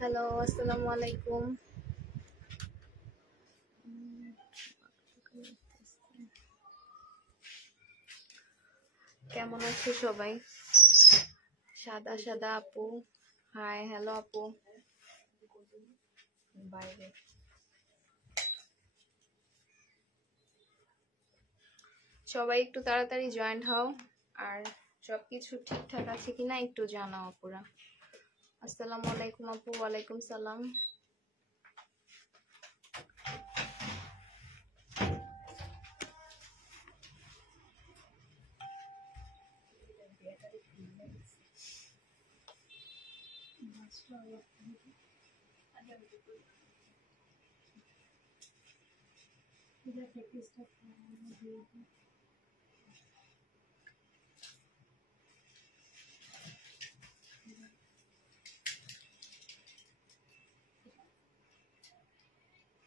Hello, আসসালামু আলাইকুম। কেমন আছো সবাই? সাদা সাদা আপু, হাই, হ্যালো আপু। বাইরে সবাই একটু তাড়াতাড়ি জয়েন্ট হও, আর সবকিছু ঠিকঠাক আছে কিনা একটু জানাও আপুরা। আসসালামু আলাইকুম আপু। ওয়ালাইকুম সালাম।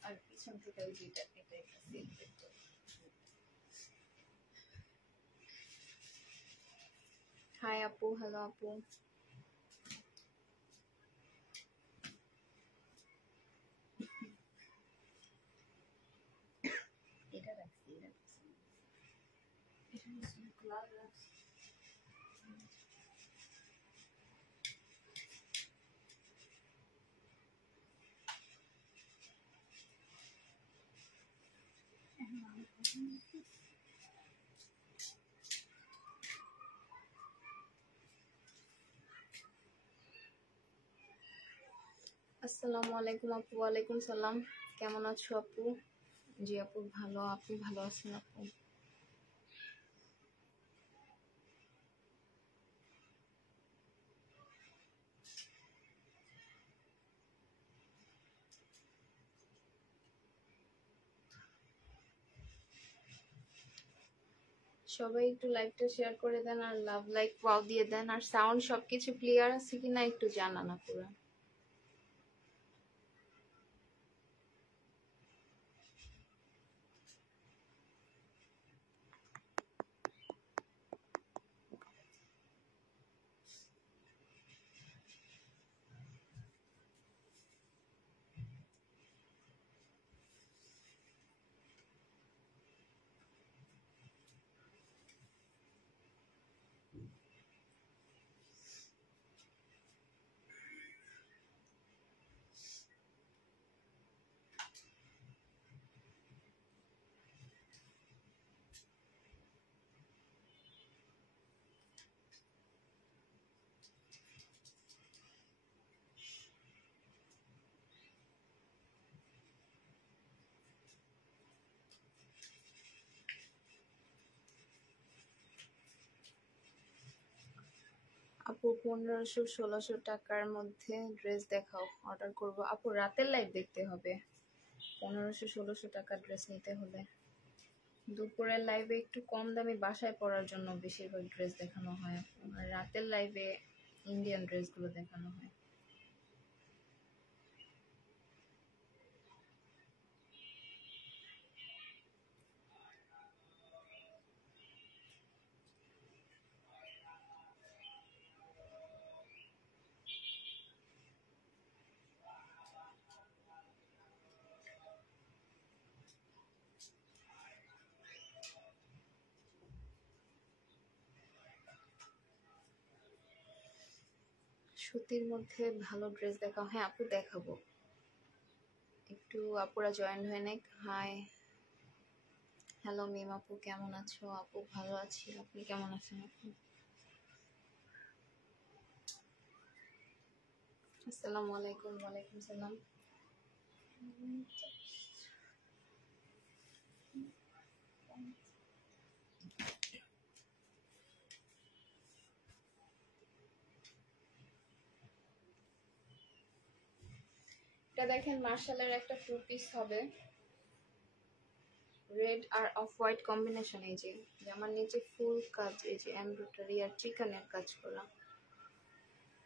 আর পিছন থেকে ওই দুইটা এটা একটা সিট বের করো। হাই আপু, হ্যালো আপু। এটা রাখছি, এটা রাখছি, এটা লাল রাখছি। আসসালামু আলাইকুম আপু। ওয়ালাইকুম সালাম। কেমন আছো আপু? জি আপু ভালো। আপনি ভালো আছেন আপু? সবাই একটু লাইভটা শেয়ার করে দেন, আর লাভ লাইক ওয়াও দিয়ে দেন, আর সাউন্ড সবকিছু ক্লিয়ার আছে কিনা একটু জানান আপুরা। আপু 1500-1600 টাকার মধ্যে ড্রেস দেখাও, অর্ডার করব। আপু রাতের লাইভ দেখতে হবে। 1500-1600 টাকার ড্রেস নিতে হলে দুপুরের লাইভে একটু কম দামি বাসায় পরার জন্য বেশিরভাগ ড্রেস দেখানো হয়, আর রাতের লাইভে ইন্ডিয়ান ড্রেসগুলো দেখানো হয়। সুতির মধ্যে ভালো ড্রেস দেখাও। হ্যাঁ আপু দেখাবো, একটু আপুরা জয়েন হয়ে নেক। হাই, হ্যালো মিম আপু, কেমন আছো? আপু ভালো আছি, আপনি কেমন আছেন আপু? আসসালামু আলাইকুম। ওয়ালাইকুম সালাম। এটা দেখেন মার্শালের একটা টু পিস হবে, রেড আর অফ হোয়াইট কম্বিনেশন। এই যে জামার নিচে ফুল কাজ, এই যে এমব্রয়ডারি আর চিকনের কাজ করা।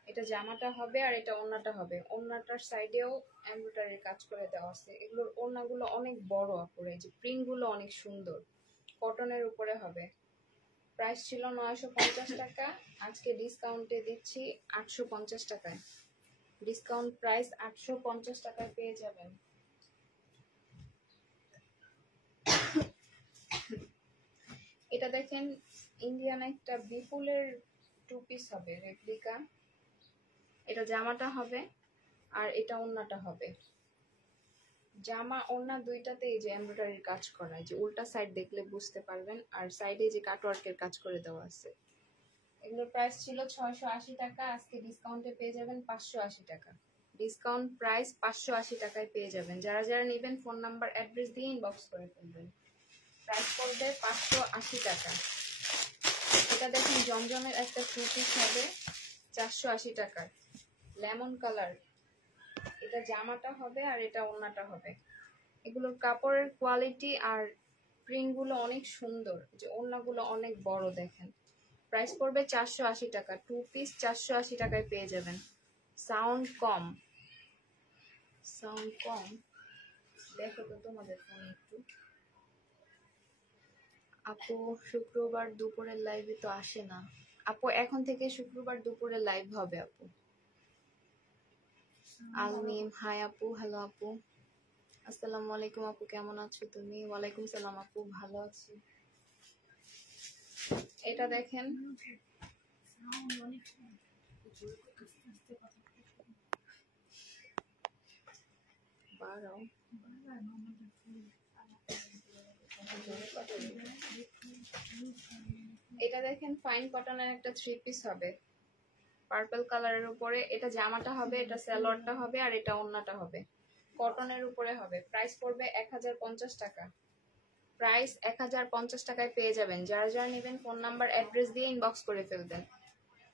এটা জামাটা হবে আর এটা ওড়নাটা হবে। ওড়নাটার সাইডেও এমব্রয়ডারির কাজ করে দেওয়া আছে। এগুলোর ওড়নাগুলো অনেক বড় আপুরে, এই যে প্রিন্টগুলো অনেক সুন্দর, কটনের উপরে হবে। প্রাইস ছিল 950 টাকা, আজকে ডিসকাউন্টে দিচ্ছি 850 টাকায়। ডিসকাউন্ট প্রাইস 850 টাকায় পেয়ে যাবেন। এটা দেখেন ইন্ডিয়ান একটা বিপুলের টু পিস হবে, রেপ্লিকা। এটা জামাটা হবে আর এটা ওড়নাটা হবে। জামা ওড়না দুইটাতে এই যে এমব্রয়ডারির কাজ করা, যে উল্টা সাইড দেখলে বুঝতে পারবেন, আর সাইডে যে কাটওয়ার্কের কাজ করে দেওয়া আছে। এগুলোর প্রাইস ছিল 680 টাকা, আজকে ডিসকাউন্টে পেয়ে যাবেন 580 টাকা। ডিসকাউন্ট প্রাইস 580 টাকায় পেয়ে যাবেন। যারা যারা নেবেন ফোন নাম্বার অ্যাড্রেস দিয়ে ইনবক্স করে ফেলবেন। প্রাইস পড়বে 580 টাকা। এটা দেখুন জমজমের একটা টু পিস হবে 480 টাকার, লেমন কালার। এটা জামাটা হবে আর এটা ওড়নাটা হবে। এগুলোর কাপড়ের কোয়ালিটি আর প্রিন্টগুলো অনেক সুন্দর, যে ওড়নাগুলো অনেক বড় দেখেন। প্রাইস পড়বে 480 টাকা, টু পিস 480 টাকায় পেয়ে যাবেন। সাউন্ড কম, সাউন্ড কম দেখো তো তোমাদের ফোনে একটু। আপু শুক্রবার দুপুরের লাইভে তো আসে না আপু, এখন থেকে শুক্রবার দুপুরে লাইভ হবে আপু। আলমিম, হাই আপু, হ্যালো আপু, আসসালামু আলাইকুম আপু, কেমন আছো তুমি? ওয়ালাইকুম সালাম আপু, ভালো আছি। এটা দেখেন এটা দেখেন ফাইন কটনের একটা থ্রি পিস হবে, পার্পল কালারের উপরে। এটা জামাটা হবে, এটা সালোয়ারটা হবে আর এটা ওড়নাটা হবে, কটনের উপরে হবে। প্রাইস পড়বে 1050 টাকা। প্রাইস 1050 টাকায় পেয়ে যাবেন। যারা যারা নেবেন ফোন নাম্বার অ্যাড্রেস দিয়ে ইনবক্স করে ফেলবেন।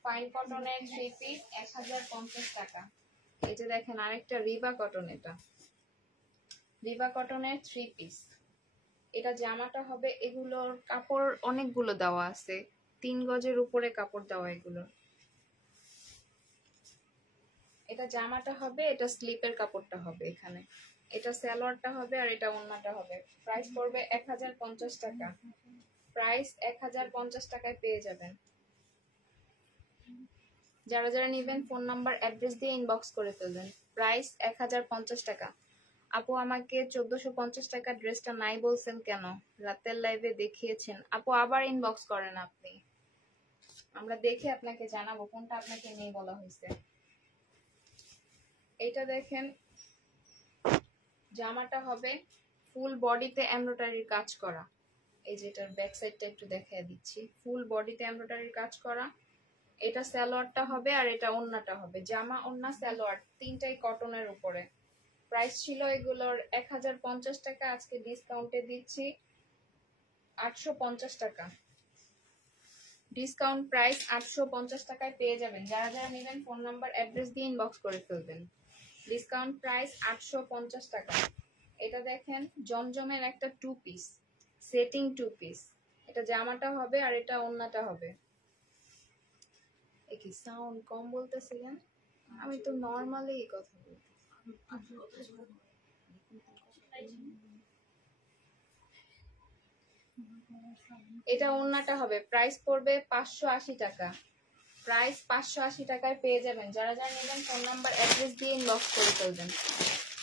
ফাইন কটনের থ্রি পিস 1050 টাকা। এই যে দেখেন আরেকটা রিবা কটন, এটা রিবা কটনের থ্রি পিস। এটা জামাটা হবে, এগুলোর কাপড় অনেকগুলো দেওয়া আছে, 3 গজের উপরে কাপড় দেওয়া এগুলো। এটা জামাটা হবে, এটা স্লিপের কাপড়টা হবে এখানে। এটা সালোয়ারটা হবে আর এটা ওড়নাটা হবে। প্রাইস পড়বে 1050 টাকা। প্রাইস 1050 টাকায় পেয়ে যাবেন। যারা যারা নেবেন ফোন নাম্বার অ্যাড্রেস দিয়ে ইনবক্স করে ফেলবেন। প্রাইস 1050 টাকা। আপু আমাকে 1450 টাকা ড্রেসটা নাই বলছেন কেন? রাতের লাইভে দেখিয়েছেন আপু, আবার ইনবক্স করেন আপনি, আমরা দেখে আপনাকে জানাবো কোনটা আপনাকে নেই বলা হয়েছে। এইটা দেখেন জামাটা হবে ফুল বডিতে এমব্রয়ডারির কাজ করা। এই যে এটার ব্যাক সাইডটা একটু দেখিয়ে দিচ্ছি, ফুল বডিতে এমব্রয়ডারির কাজ করা। এটা সালোয়ারটা হবে আর এটা ওড়নাটা হবে। জামা ওড়না সালোয়ার তিনটাই কটনের উপরে। প্রাইস ছিল এগুলোর 1050 টাকা, আজকে ডিসকাউন্টে দিচ্ছি 850 টাকা। ডিসকাউন্ট প্রাইস 850 টাকায় পেয়ে যাবেন। যারা যারা নেবেন ফোন নাম্বার অ্যাড্রেস দিয়ে ইনবক্স করে ফেলবেন। ডিসকাউন্ট প্রাইস 850 টাকা। এটা দেখেন জমজমের একটা two piece, setting two piece. এটা জামাটা হবে আর এটা ওড়নাটা হবে। কি সাউন্ড কম বলতেছিলেন? আমি তো নর্মালি কথা বলতেছি। এটা ওড়নাটা হবে, প্রাইস পড়বে 580 টাকা। প্রাইস 580 টাকায় পেয়ে যাবেন। যারা যারা নেবেন ফোন নাম্বার অ্যাড্রেস দিয়ে ইনবক্স করে ফেলবেন।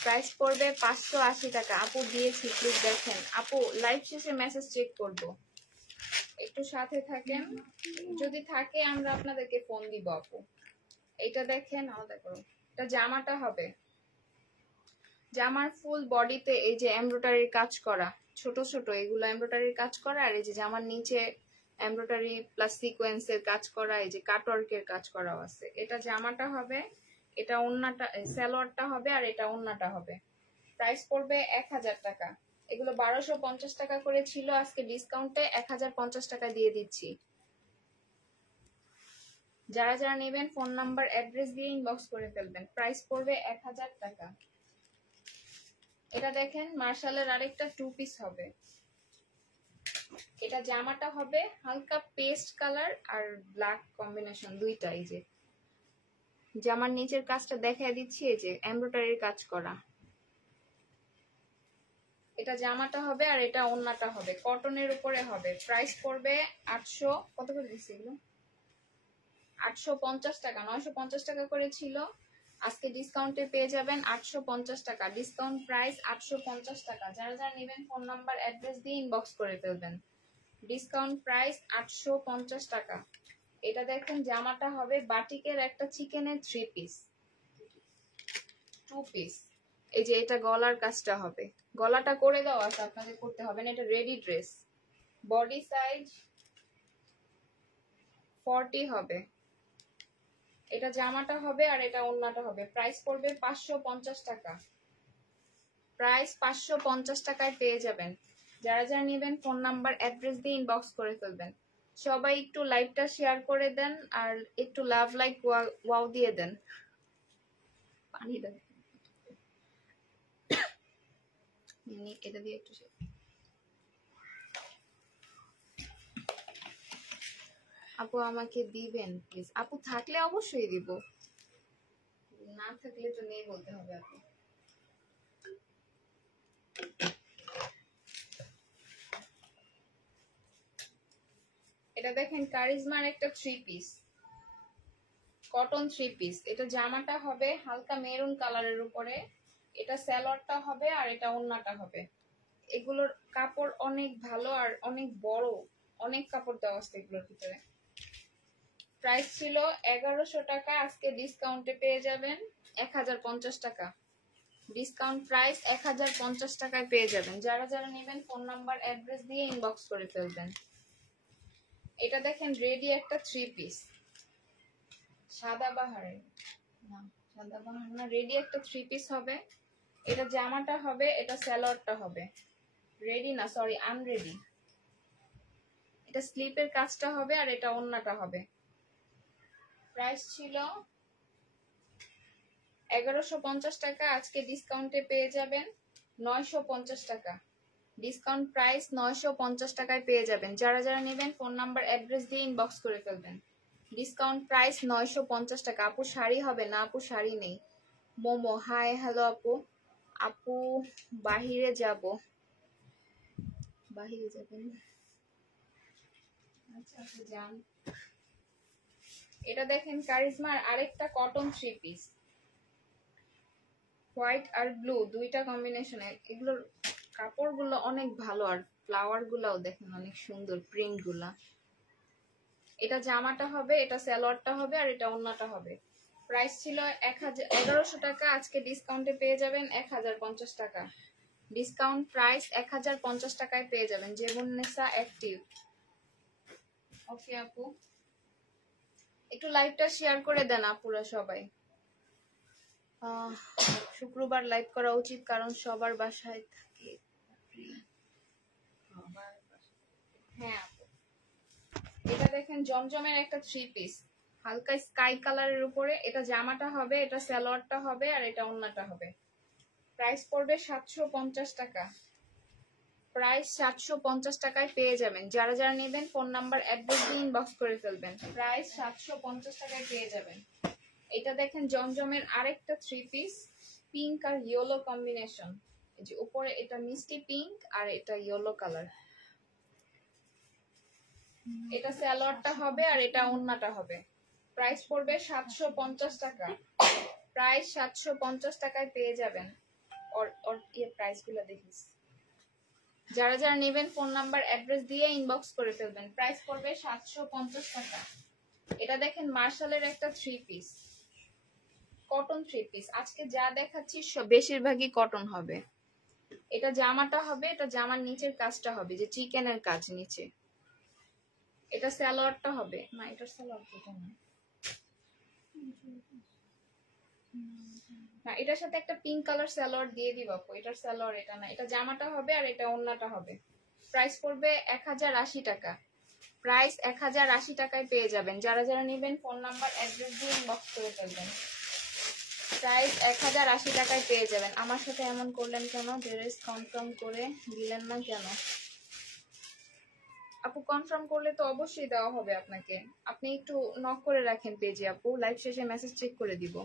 প্রাইস পড়বে 580 টাকা। আপু দিয়েছি, প্লিজ দেখেন। আপু লাইভ শেষে মেসেজ চেক করব, একটু সাথে থাকেন, যদি থাকে আমরা আপনাদেরকে ফোন দিব আপু। এটা দেখেন, আলাদা করুন। এটা জামাটা হবে, জামার ফুল বডিতে এই যে এমব্রয়ডারির কাজ করা, ছোট ছোট এগুলো এমব্রয়ডারির কাজ করা, আর এই যে জামার নিচে এমব্রয়ডারি প্লাস সিকোয়েন্সের কাজ করা, এই যে কাটওয়ার্কের কাজ করাও আছে। এটা জামাটা হবে, এটা ওন্নাটা সালোয়ারটা হবে, আর এটা ওন্নাটা হবে। প্রাইস পড়বে 1000 টাকা। এগুলো 1250 টাকা করে ছিল, আজকে ডিসকাউন্টে 1050 টাকা দিয়ে দিচ্ছি। যারা যারা নেবেন ফোন নাম্বার অ্যাড্রেস দিয়ে ইনবক্স করে ফেলবেন। প্রাইস পড়বে 1000 টাকা। এটা দেখেন মার্শালের আরেকটা 2 পিস হবে। এটা জামাটা হবে হালকা পেস্ট কালার আর ব্ল্যাক কম্বিনেশন দুইটাই। যে জামার নিচের কাজটা দেখাই দিচ্ছি, এই যে এমব্রয়ডারির কাজ করা। এটা জামাটা হবে আর এটা ওন্নাটা হবে, কটনের উপরে হবে। প্রাইস পড়বে 800, কত করে দিচ্ছি এগুলো, 850 টাকা। 950 টাকা করে ছিল, আজকে ডিসকাউন্টে পেয়ে যাবেন 850 টাকা। ডিসকাউন্ট প্রাইস 850 টাকা। যারা যারা নেবেন ফোন নাম্বার অ্যাড্রেস দিয়ে ইনবক্স করে ফেলবেন। ডিসকাউন্ট প্রাইস 850 টাকা। এটা দেখেন জামাটা হবে বাটিকের একটা চিকেনের 3 পিস 2 পিস। এই যে এটা গলার কাজটা হবে, গলাটা করে দেওয়া আছে, আপনাদের করতে হবে না, এটা রেডি ড্রেস। বডি সাইজ 40 হবে। এটা জামাটা হবে আর এটা ওন্নাটা হবে। প্রাইস পড়বে 550 টাকা। প্রাইস 550 টাকায় পেয়ে যাবেন। যারা যারা নেবেন ফোন নাম্বার অ্যাড্রেস দিয়ে ইনবক্স করে ফেলবেন। সবাই একটু লাইভটা শেয়ার করে দেন আর একটু লাভ লাইক ওয়াও দিয়ে দেন। পানি দেন, এটা দিয়ে একটু আপু আমাকে দিবেন প্লিজ। আপু থাকলে অবশ্যই দিব, না থাকলে তো নেই বলতে হবে। আপু এটা দেখেন কারিজমার একটা 3 পিস কটন 3 পিস। এটা জামাটা হবে হালকা মেরুন কালারের উপরে, এটা সালোয়ারটা হবে আর এটা ওন্নাটা হবে। এগুলোর কাপড় অনেক ভালো আর অনেক বড়, অনেক কাপড় দেওয়া আছে এগুলোর ভিতরে। প্রাইস ছিল 1100 টাকা, আজকে ডিসকাউন্টে পেয়ে যাবেন 1050 টাকা। ডিসকাউন্ট প্রাইস 1050 টাকায় পেয়ে যাবেন। যারা যারা নেবেন ফোন নাম্বার অ্যাড্রেস দিয়ে ইনবক্স করে ফেলবেন। এটা দেখেন রেডি একটা 3 পিস সাদাবাহারের, না সাদাবাহার না, রেডি একটা 3 পিস হবে। এটা জামাটা হবে, এটা সালোয়ারটা হবে। রেডি না, সরি আনরেডি। এটা স্লিপের কাজটা হবে আর এটা ওন্নাটা হবে। প্রাইস ছিল 1150 টাকা, আজকে ডিসকাউন্টে পেয়ে যাবেন 950 টাকা। ডিসকাউন্ট প্রাইস 950 টাকায় পেয়ে যাবেন। যারা যারা নেবেন ফোন নাম্বার অ্যাড্রেস দিয়ে ইনবক্স করে ফেলবেন। ডিসকাউন্ট প্রাইস 950 টাকা। আপু শাড়ি হবে না? আপু শাড়ি নেই। মোমো হাই, হ্যালো আপু। আপু বাহিরে যাব, বাহিরে যাবেন? আচ্ছা আপু যান। এটা দেখেন কারিজমার আরেকটা কটন 3 পিস, হোয়াইট আর ব্লু দুইটা কম্বিনেশনে। এগুলোর কাপড়গুলো অনেক ভালো আর ফ্লাওয়ার গুলাও দেখেন অনেক সুন্দর, প্রিন্ট গুলা। এটা জামাটা হবে, এটা সালোয়ারটা হবে আর এটা ওন্নাটা হবে। প্রাইস ছিল 1100 টাকা, আজকে ডিসকাউন্টে পেয়ে যাবেন 1050 টাকা। ডিসকাউন্ট প্রাইস 1050 টাকায় পেয়ে যাবেন। জেবুন্নেসা অ্যাক্টিভ। ওকে আপু, একটু লাইভটা শেয়ার করে দেন আপুরা সবাই। শুক্রবার লাইভ করা উচিত কারণ সবার বাসায় থাকে। হ্যাঁ আপু, এটা দেখেন জমজমের একটা 3 পিস হালকা স্কাই কালারের উপরে। এটা জামাটা হবে, এটা সালোয়ারটা হবে আর এটা ওন্নাটা হবে। প্রাইস পড়বে 750 টাকা। প্রাইস 750 টাকায় পেয়ে যাবেন। যারা যারা নেবেন ফোন নাম্বার অ্যাড্রেস দিয়ে ইনবক্স করে ফেলবেন। প্রাইস 750 টাকায় পেয়ে যাবেন। এটা দেখেন জমজমের আরেকটা 3 পিস পিঙ্ক আর ইয়েলো কম্বিনেশন। এই যে উপরে এটা মিষ্টি পিঙ্ক আর এটা ইয়েলো কালার। এটা সালোয়ারটা হবে আর এটা ওন্নাটা হবে। প্রাইস পড়বে 750 টাকা। প্রাইস 750 টাকায় পেয়ে যাবেন। ওর প্রাইস গুলো দেখিস। যারা যারা নেবেন ফোন নাম্বার অ্যাড্রেস দিয়ে ইনবক্স করে ফেলবেন। প্রাইস পড়বে 750 টাকা। এটা দেখেন মার্শালের একটা 3 পিস কটন 3 পিস। আজকে যা দেখাচ্ছি বেশিরভাগই কটন হবে। এটা জামাটা হবে, এটা জামার নিচের কাজটা হবে যে চিকেনের কাজ নিচে। এটা সালোয়ারটা হবে না, এটা সালোয়ার এটা না, না এটার সাথে একটা পিঙ্ক কালার সালোয়ার দিয়ে দিব আপু। এটার সালোয়ার এটা না, এটা জামাটা হবে আর এটা ওড়নাটা হবে। প্রাইস পড়বে 1080 টাকা। প্রাইস 1080 টাকায় পেয়ে যাবেন। যারা যারা নেবেন ফোন নাম্বার অ্যাড্রেস দিয়ে ইনবক্স করে ফেলবেন। প্রাইস 1080 টাকায় পেয়ে যাবেন। আমার সাথে এমন করলেন কেন? ড্রেস কনফার্ম করে দিলেন না কেন আপু? কনফার্ম করলে তো অবশ্যই দেওয়া হবে আপনাকে। আপনি একটু নক করে রাখেন পেজে আপু, লাইভ শেষে মেসেজ চেক করে দিব।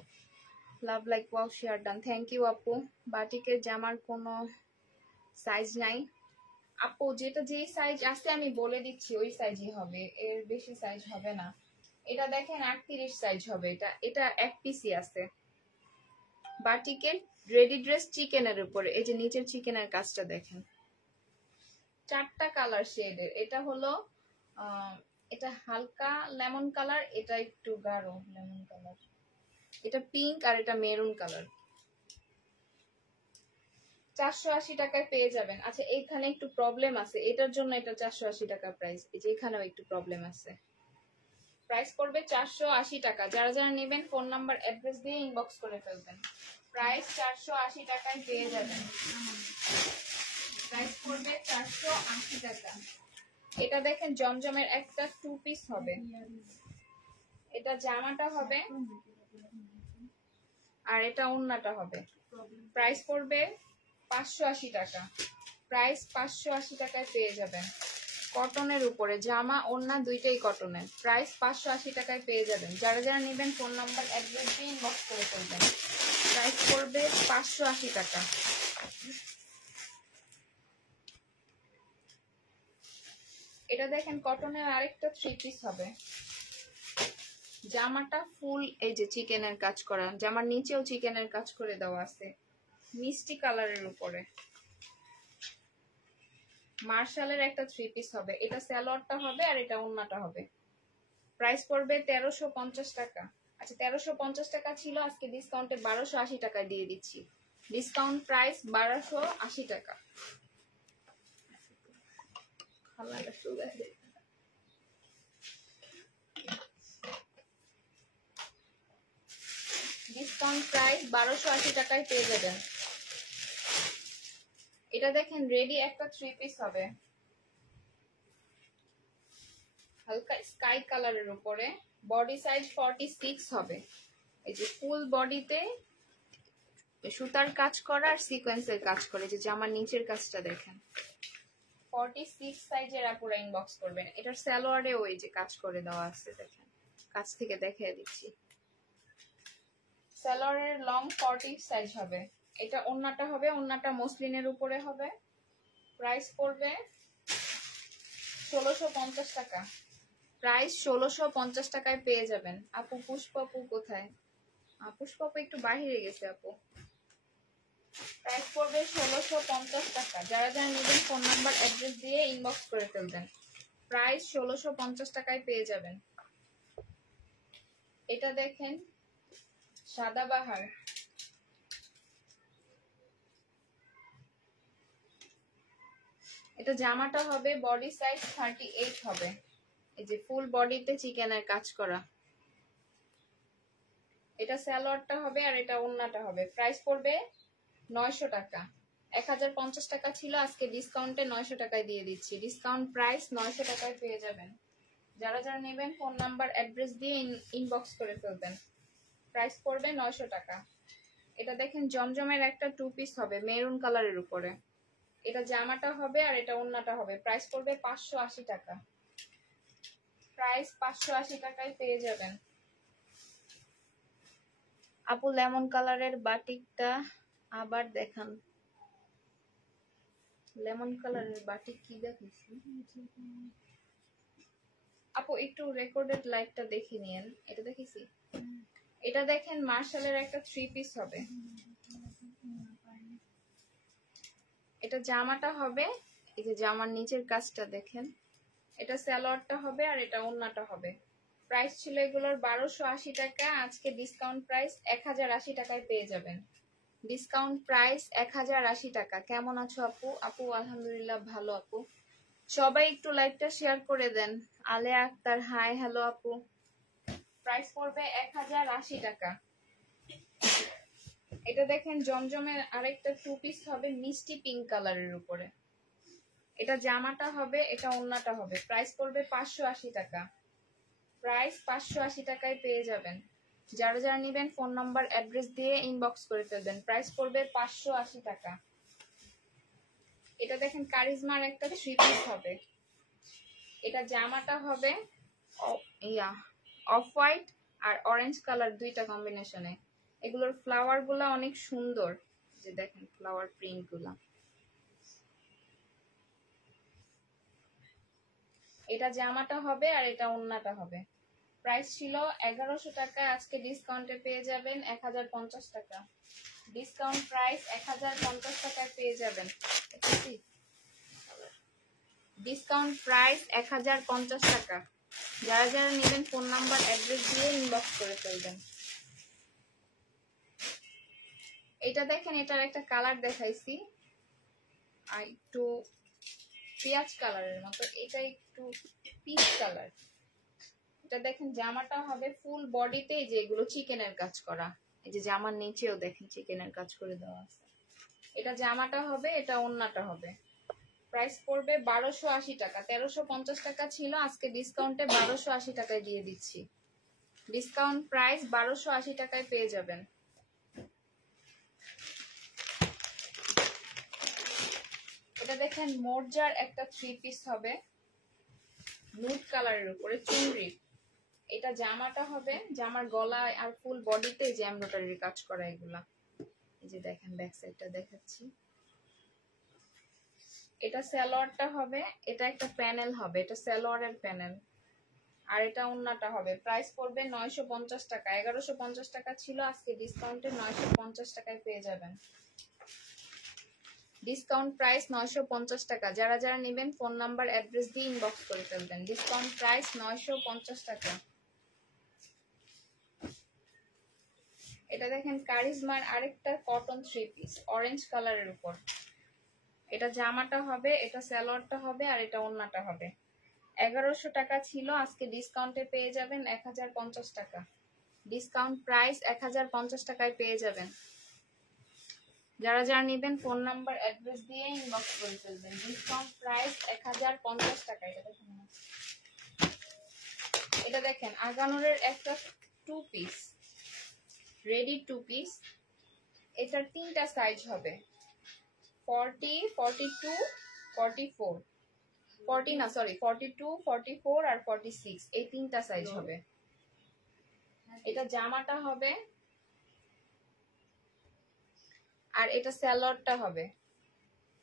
Love like wow share done, thank you আপু। বাটিকের জামার কোনো সাইজ নাই আপু, যেটা যেই সাইজ আছে আমি বলে দিচ্ছি ওই সাইজই হবে, এর বেশি সাইজ হবে না। এটা দেখেন 38 সাইজ হবে। এটা এক পিসই আছে। বাটিকের রেডি ড্রেস চিকেনের উপরে এই যে নিচের চিকেনের কাজটা দেখেন, 4টা কালার শেডের। এটা হলো এটা হালকা লেমন কালার, এটা একটু গাঢ় লেমন কালার, এটা পিঙ্ক আর এটা মেরুন কালার। 480 টাকায় পেয়ে যাবেন। আচ্ছা এইখানে একটু প্রবলেম আছে, এটার জন্য এটা 480 টাকা প্রাইস। এই যে এখানেও একটু প্রবলেম আছে। প্রাইস পড়বে 480 টাকা। যারা যারা নেবেন ফোন নাম্বার অ্যাড্রেস দিয়ে ইনবক্স করে ফেলবেন। প্রাইস 480 টাকায় পেয়ে যাবেন। প্রাইস পড়বে 480 টাকা। এটা দেখেন জমজমের একটা 2 পিস হবে। এটা জামাটা হবে আর এটা ওড়নাটা হবে। প্রাইস পড়বে 580 টাকা। প্রাইস 580 টাকায় পেয়ে যাবেন। কটনের উপরে জামা ওড়না দুইটাই কটনের। প্রাইস 580 টাকায় পেয়ে যাবেন। যারা যারা নেবেন ফোন নাম্বার অ্যাড্রেস দিয়ে ইনবক্স করে ফেলবেন। প্রাইস পড়বে 580 টাকা। এটা দেখেন কটনের আরেকটা 3 পিস হবে। জামাটা ফুল এই যে চিকেনের কাজ করা, জামার নিচেও চিকেনের কাজ করে দেওয়া আছে মিষ্টি কালারের উপরে। মার্শালের একটা 3 পিস হবে। এটা সালোয়ারটা হবে আর এটা ওড়নাটা হবে। প্রাইস পড়বে 1350 টাকা। আচ্ছা 1350 টাকা ছিল, আজকে ডিসকাউন্টে 1280 টাকায় দিয়ে দিচ্ছি। ডিসকাউন্ট প্রাইস 1280 টাকা। ডিসকাউন্ট প্রাইস 1280 টাকায় পেয়ে যাবেন। এটা দেখেন রেডি একটা 3 পিস হবে হালকা স্কাই কালারের উপরে। বডি সাইজ 46 হবে। এই যে ফুল বডিতে সুতার কাজ করা আর সিকোয়েন্সের কাজ করে, যে জামার নিচের কাজটা দেখেন। 46 সাইজের আপুরা ইনবক্স করবেন। এটার সালোয়ারে ওই যে কাজ করে দেওয়া আছে দেখেন, কাছ থেকে দেখিয়ে দিচ্ছি। সালোয়ারের লং 40 সাইজ হবে। এটা ওড়নাটা হবে, ওড়নাটা মসলিনের উপরে হবে। প্রাইস পড়বে 1650 টাকা। প্রাইস 1650 টাকায় পেয়ে যাবেন। আপু পুষ্পাপু কোথায়? পুষ্পাপু একটু বাহিরে গেছে আপু। প্রাইস পড়বে 1650 টাকা। যারা যারা নেবেন ফোন নাম্বার অ্যাড্রেস দিয়ে ইনবক্স করে ফেলবেন। প্রাইস 1650 টাকায় পেয়ে যাবেন। এটা দেখেন সাদাবাহার, এটা জামাটা হবে বডি সাইজ 38 হবে। এই যে ফুল বডিতে চিকেনের কাজ করা। এটা সালোয়ারটা হবে আর এটা ওড়নাটা হবে। প্রাইস পড়বে 900 টাকা। 1050 টাকা ছিল, আজকে ডিসকাউন্টে 900 টাকায় দিয়ে দিচ্ছি। ডিসকাউন্ট প্রাইস 900 টাকায় পেয়ে যাবেন। যারা যারা নেবেন ফোন নাম্বার অ্যাড্রেস দিয়ে ইনবক্স করে ফেলবেন। প্রাইস পড়বে 900 টাকা। এটা দেখেন জমজমের একটা 2 পিস হবে মেরুন কালারের উপরে। এটা জামাটা হবে আর এটা ওড়নাটা হবে। প্রাইস পড়বে 580 টাকা। প্রাইস 580 টাকায় পেয়ে যাবেন। আপু লেমন কালারের বাটিকটা আবার দেখান। লেমন কালারের বাটিক কি দেখাইছি আপু? একটু রেকর্ডেড লাইভটা দেখে নিয়েন। এটা দেখেছি। এটা দেখেন মার্শালের একটা 3 পিস হবে। এটা জামাটা হবে, এই যে জামার নিচের কাজটা দেখেন। এটা সালোয়ারটা হবে আর এটা ওড়নাটা হবে। প্রাইস ছিল এগুলোর 1280 টাকা, আজকে ডিসকাউন্ট প্রাইস 1080 টাকায় পেয়ে যাবেন। ডিসকাউন্ট প্রাইস 1080 টাকা। কেমন আছো আপু? আপু আলহামদুলিল্লাহ ভালো আপু। সবাই একটু লাইভটা শেয়ার করে দেন। আলেয়া আক্তার হাই, হ্যালো আপু। প্রাইস পড়বে 1080 টাকা। এটা দেখেন জমজমের আরেকটা টু পিস হবে মিষ্টি পিঙ্ক কালারের উপরে। এটা জামাটা হবে, এটা ওড়নাটা হবে। প্রাইস পড়বে 580 টাকা। প্রাইস 580 টাকায় পেয়ে যাবেন। যারা যারা নেবেন ফোন নাম্বার অ্যাড্রেস দিয়ে ইনবক্স করে ফেলবেন। প্রাইস পড়বে 580 টাকা। এটা দেখেন কারিজমার একটা থ্রি পিস হবে। এটা জামাটা হবে অফ হোয়াইট আর অরেঞ্জ কালার দুইটা কম্বিনেশনে। এগুলোর ফ্লাওয়ার গুলা অনেক সুন্দর, যে দেখেন ফ্লাওয়ার প্রিন্ট গুলা। এটা জামাটা হবে আর এটা ওড়নাটা হবে। প্রাইস ছিল 1100 টাকা, আজকে ডিসকাউন্টে পেয়ে যাবেন 1050 টাকা। ডিসকাউন্ট প্রাইস 1050 টাকায় পেয়ে যাবেন। ডিসকাউন্ট প্রাইস 1050 টাকা। যারা যারা নেবেন ফোন নাম্বার অ্যাড্রেস দিয়ে ইনবক্স করে ফেলবেন। এটা দেখেন, এটার একটা কালার দেখাইছি একটু পেঁয়াজ কালারের মতো, এটা একটু পিচ কালার। এটা দেখেন জামাটা হবে ফুল বডিতে, যে এগুলো চিকেনের কাজ করা। এই যে জামার নিচেও দেখেন চিকেনের কাজ করে দেওয়া আছে। এটা জামাটা হবে, এটা ওড়নাটা হবে। প্রাইস পড়বে 1280 টাকা। 1350 টাকা ছিল, আজকে ডিসকাউন্টে 1280 টাকায় দিয়ে দিচ্ছি। ডিসকাউন্ট প্রাইস 1280 টাকায় পেয়ে যাবেন। এটা দেখেন মোরজার একটা থ্রি পিস হবে নুড কালারের উপরে চুনরি। এটা জামাটা হবে, জামার গলায় আর ফুল বডিতে যে এমব্রয়ডারির কাজ করা এগুলা। এই যে দেখেন ব্যাক সাইডটা দেখাচ্ছি। এটা সালোয়ারটা হবে, এটা একটা প্যানেল হবে, এটা সালোয়ারের প্যানেল। আর এটা ওড়নাটা হবে। প্রাইস পড়বে 950 টাকা। 1150 টাকা ছিল, আজকে ডিসকাউন্টে 950 টাকায় পেয়ে যাবেন। ডিসকাউন্ট প্রাইস 950 টাকা। যারা যারা নেবেন ফোন নাম্বার অ্যাড্রেস দিয়ে ইনবক্স করে ফেলবেন। ডিসকাউন্ট প্রাইস 950 টাকা। এটা দেখেন কারিজমার আরেকটা কটন থ্রি পিস অরেঞ্জ কালারের উপর। এটা জামাটা হবে, এটা সালোয়ারটা হবে আর এটা ওড়নাটা হবে। 1100 টাকা ছিল, আজকে ডিসকাউন্টে পেয়ে যাবেন 1050 টাকা। ডিসকাউন্ট প্রাইস 1050 টাকায় পেয়ে যাবেন। যারা যারা নেবেন ফোন নাম্বার অ্যাড্রেস দিয়ে ইনবক্স করে ফেলবেন। ডিসকাউন্ট প্রাইস 1050 টাকা। এটা দেখেন আগানোরের একটা two piece, ready two piece. এটার তিনটা সাইজ হবে, 40, 42, 44, 40 না সরি 42, 44 আর 46, এই তিনটা সাইজ হবে। এটা জামাটা হবে আর এটা সালোয়ারটা হবে।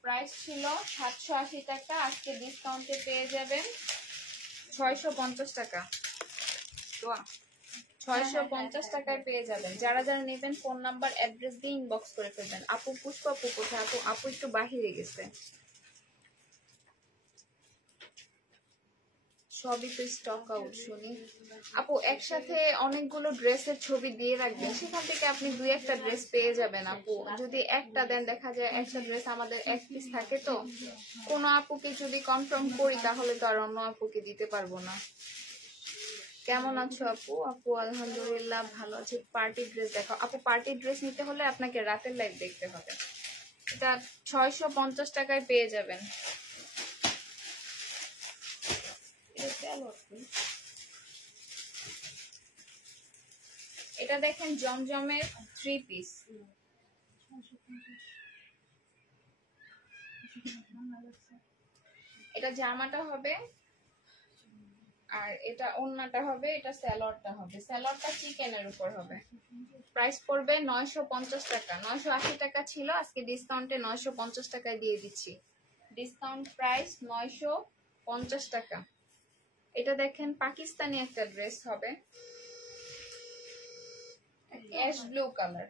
প্রাইস ছিল 780 টাকা, আজকে ডিসকাউন্টে পেয়ে যাবেন 650 টাকা। তো 650 টাকায় পেয়ে যাবেন। যারা যারা নেবেন ফোন নাম্বার অ্যাড্রেস দিয়ে ইনবক্স করে ফেলবেন। আপু পুষ্পা আপু কোথায়? আপু আপু একটু বাহিরে গেছে। সবই তো স্টক আউট শুনি। আপু একসাথে অনেকগুলো ড্রেসের ছবি দিয়ে রাখবেন, সেখান থেকে আপনি দুই একটা ড্রেস পেয়ে যাবেন। আপু যদি একটা দেন, দেখা যায় একটা ড্রেস আমাদের এক পিস থাকে, তো কোনো আপুকে যদি কনফার্ম করি তাহলে তো আর অন্য আপুকে দিতে পারবো না। কেমন আছো আপু? আপু আলহামদুলিল্লাহ ভালো আছি। পার্টি ড্রেস দেখো আপু। পার্টি ড্রেস নিতে হলে আপনাকে রাতের লাইভ দেখতে হবে। এটা 650 টাকায় পেয়ে যাবেন। এটা দেখেন জমজমের থ্রি পিস। এটা জামাটা হবে আর এটা ওড়নাটা হবে, এটা সালোয়ারটা হবে। সালোয়ারটা চিকেনের উপর হবে। প্রাইস পড়বে 950 টাকা। 980 টাকা ছিল, আজকে ডিসকাউন্টে 950 টাকায় দিয়ে দিচ্ছি। ডিসকাউন্ট প্রাইস 950 টাকা। এটা দেখেন পাকিস্তানি একটা ড্রেস হবে, অ্যাশ ব্লু কালার।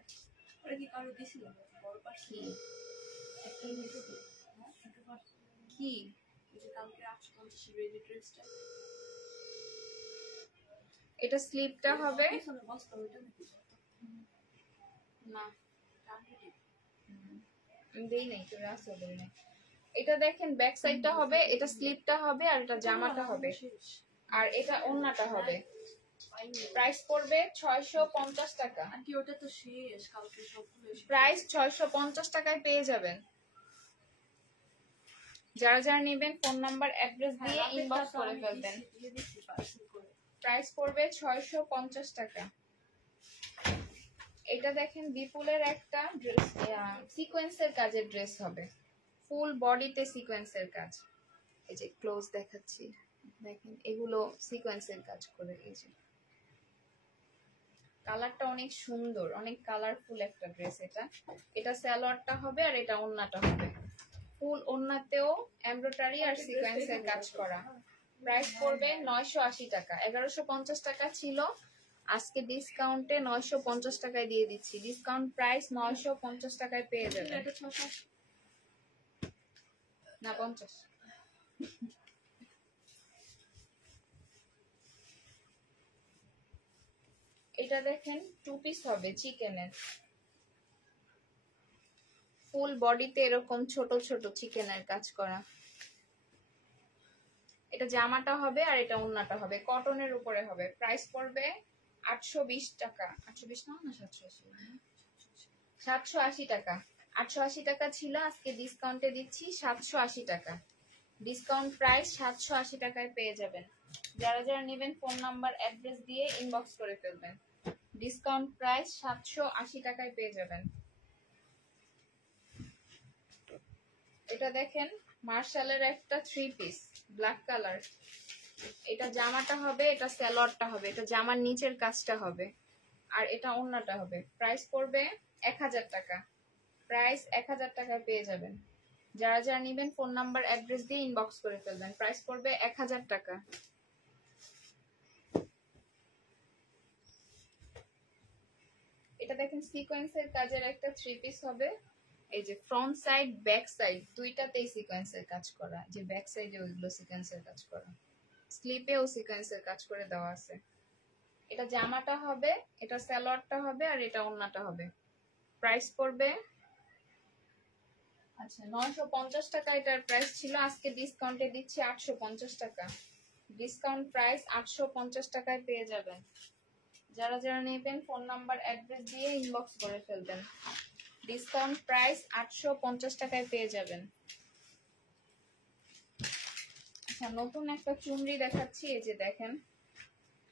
কি এটা স্লিপটা হবে না, দেই নাই তো রাসো দেই নাই। এটা দেখেন ব্যাক সাইডটা হবে, এটা স্লিপটা হবে, আর এটা জামাটা হবে, আর এটা ওন্নাটা হবে। প্রাইস পড়বে 650 টাকা। আর কি ওটা তো শেষ, কালকে সবগুলো প্রাইস 650 টাকায় পেয়ে যাবেন। যারা যারা নেবেন ফোন নাম্বার অ্যাড্রেস দিয়ে ইনবক্স করে ফেলবেন। প্রাইস পড়বে 650 টাকা। এটা দেখেন বিপুলের একটা ড্রেস, সিকোয়েন্সের কাজের ড্রেস হবে, ফুল বডিতে সিকোয়েন্সের কাজ। এই যে ক্লোজ দেখাচ্ছি, দেখেন এগুলো সিকোয়েন্সের কাজ করে। এই যে কালারটা অনেক সুন্দর, অনেক কালারফুল একটা ড্রেস। এটা সালোয়ারটা হবে আর এটা ওন্নাটা হবে, ফুল ওন্নাতেও এমব্রয়ডারি আর সিকোয়েন্সের কাজ করা। প্রাইস পড়বে 980 টাকা। 1150 টাকা ছিল, আজকে ডিসকাউন্টে 950 টাকায় দিয়ে দিচ্ছি। ডিসকাউন্ট প্রাইস 950 টাকায় পেয়ে যাবেন। না 50। এটা দেখেন টু পিস হবে চিকেনের, ফুল বডিতে এরকম ছোট ছোট চিকেনের কাজ করা। এটা জামাটা হবে আর এটা ওন্নাটা হবে, কটনের উপরে হবে। প্রাইস পড়বে 820 টাকা। 820 না, 780 টাকা। 880 টাকা ছিল, আজকে ডিসকাউন্টে দিচ্ছি 780 টাকা। ডিসকাউন্ট প্রাইস 780 টাকায় পেয়ে যাবেন। যারা যারা নেবেন ফোন নাম্বার অ্যাড্রেস দিয়ে ইনবক্স করে ফেলবেন। ডিসকাউন্ট প্রাইস 780 টাকায় পেয়ে যাবেন। এটা দেখেন মার্শালের একটা থ্রি পিস ব্ল্যাক কালার। এটা জামাটা হবে, এটা সালোয়ারটা হবে, এটা জামার নিচের কাজটা হবে, আর এটা ওন্নাটা হবে। প্রাইস পড়বে 1000 টাকা। প্রাইস 1000 টাকায় পেয়ে যাবেন। যারা যারা নেবেন ফোন নাম্বার অ্যাড্রেস দিয়ে ইনবক্স করে ফেলবেন। প্রাইস পড়বে 1000 টাকা। এটা দেখেন সিকোয়েন্সের কাজের একটা থ্রি পিস হবে। এই যে ফ্রন্ট সাইড ব্যাক সাইড দুইটাতেই সিকোয়েন্সের কাজ করা, যে ব্যাক সাইডে ওইগুলো সিকোয়েন্সের কাজ করা, স্লিপেও সিকোয়েন্সের কাজ করে দেওয়া আছে। এটা জামাটা হবে, এটা সালোয়ারটা হবে, আর এটা ওন্নাটা হবে। প্রাইস পড়বে আচ্ছা 950 টাকা এটার প্রাইস ছিল, আজকে ডিসকাউন্টে দিচ্ছি 850 টাকা। ডিসকাউন্ট প্রাইস 850 টাকায় পেয়ে যাবেন। যারা যারা নেবেন ফোন নাম্বার অ্যাড্রেস দিয়ে ইনবক্স করে ফেলবেন। ডিসকাউন্ট প্রাইস 850 টাকায় পেয়ে যাবেন। আচ্ছা নতুন একটা চুনরি দেখাচ্ছি, এই যে দেখেন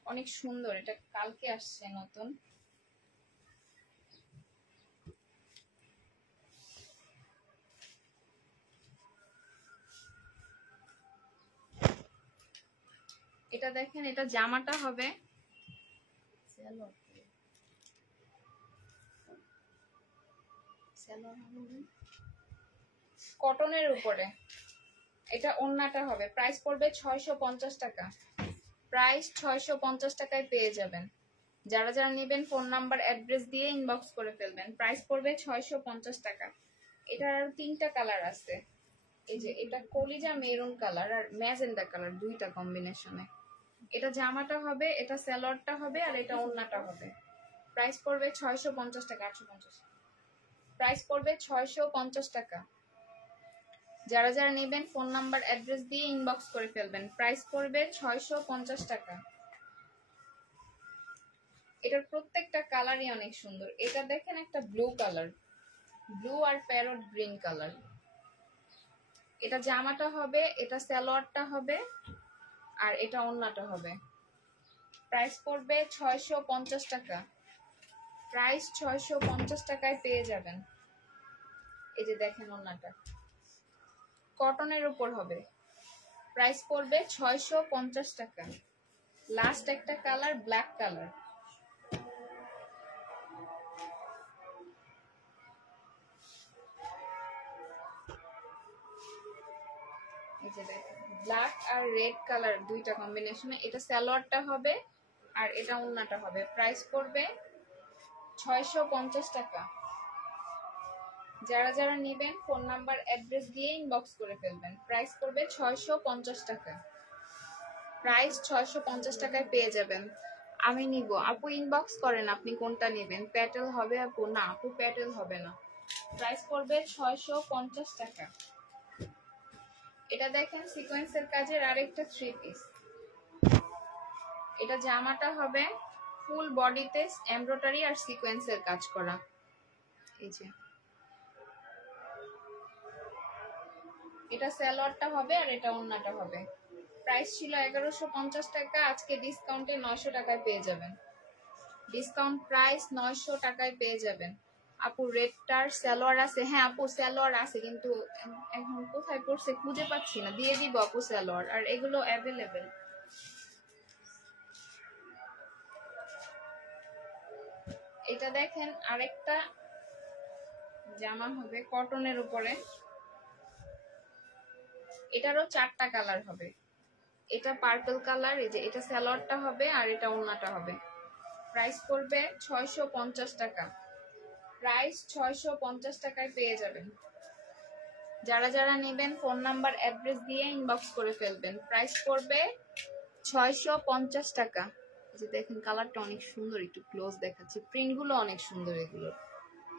অনেক সুন্দর, এটা কালকে আসছে নতুন। এটা দেখেন, এটা জামাটা হবে, কটনের উপরে, এটা ওন্নাটা হবে। প্রাইস পড়বে 650 টাকা। প্রাইস 650 টাকায় পেয়ে যাবেন। যারা যারা নেবেন ফোন নাম্বার অ্যাড্রেস দিয়ে ইনবক্স করে ফেলবেন। প্রাইস পড়বে 650 টাকা। এটার আর তিনটা কালার আছে, এই যে এটা কলিজা মেরুন কালার আর ম্যাজেন্ডা কালার, দুইটা কম্বিনেশনে। এটা জামাটা হবে, এটা সালোয়ারটা হবে, আর এটা ওন্নাটা হবে। প্রাইস পড়বে 650 টাকা। 850 প্রাইস পড়বে 650 টাকা। যারা যারা নেবেন ফোন নাম্বার অ্যাড্রেস দিয়ে ইনবক্স করে ফেলবেন। প্রাইস পড়বে 650 টাকা। এটার প্রত্যেকটা কালারই অনেক সুন্দর। এটা দেখেন একটা ব্লু কালার, ব্লু আর প্যারট গ্রিন কালার। এটা জামাটা হবে, এটা সালোয়ারটা হবে, আর এটা ওন্নাটা হবে। প্রাইস পড়বে 650 টাকা। প্রাইস 650 টাকায় পেয়ে যাবেন। এই যে দেখেন ওন্নাটা কটনের উপর হবে। প্রাইস পড়বে 650 টাকা। লাস্ট একটা কালার ব্ল্যাক কালার, এই যে দেখেন ব্ল্যাক আর রেড কালার দুইটা কম্বিনেশনে। এটা সালোয়ারটা হবে আর এটা ওন্নাটা হবে। প্রাইস পড়বে 650 টাকা। যারা যারা নেবেন ফোন নাম্বার অ্যাড্রেস দিয়ে ইনবক্স করে ফেলবেন। প্রাইস পড়বে 650 টাকা। প্রাইস 650 টাকায় পেয়ে যাবেন। আমি নিব। আপু ইনবক্স করেন আপনি কোনটা নেবেন। প্যাটেল হবে আপু? না আপু প্যাটেল হবে না। প্রাইস পড়বে 650 টাকা। এটা দেখেন সিকোয়েন্সের কাজের আরেকটা 3 পিস। এটা জামাটা হবে ফুল বডিতে এমব্রয়ডারি আর সিকোয়েন্সের কাজ করা। এই যে এটা সালোয়ারটা হবে আর এটা ওন্নাটা হবে। প্রাইস ছিল 1150 টাকা, আজকে ডিসকাউন্টে 900 টাকায় পেয়ে যাবেন। ডিসকাউন্ট প্রাইস 900 টাকায় পেয়ে যাবেন। আপু রেডটার সালোয়ার আছে? হ্যাঁ আপু সালোয়ার আছে, কিন্তু এখন কোথায় পড়ছে খুঁজে পাচ্ছি না। দিয়ে দিব আপু সালোয়ার, আর এগুলো অ্যাভেলেবেল। এটা দেখেন আরেকটা জামা হবে কটনের উপরে, এটারও 4টা কালার হবে। এটা পার্পল কালার, এই যে এটা সালোয়ারটা হবে আর এটা ওন্নাটা হবে। প্রাইস পড়বে 650 টাকা। প্রাইস 650 টাকায় পেয়ে যাবেন। যারা যারা নেবেন ফোন নাম্বার অ্যাড্রেস দিয়ে ইনবক্স করে ফেলবেন। প্রাইস পড়বে 650 টাকা। এই যে দেখেন কালারটা অনেক সুন্দর, একটু ক্লোজ দেখাচ্ছি। প্রিন্টগুলো অনেক সুন্দর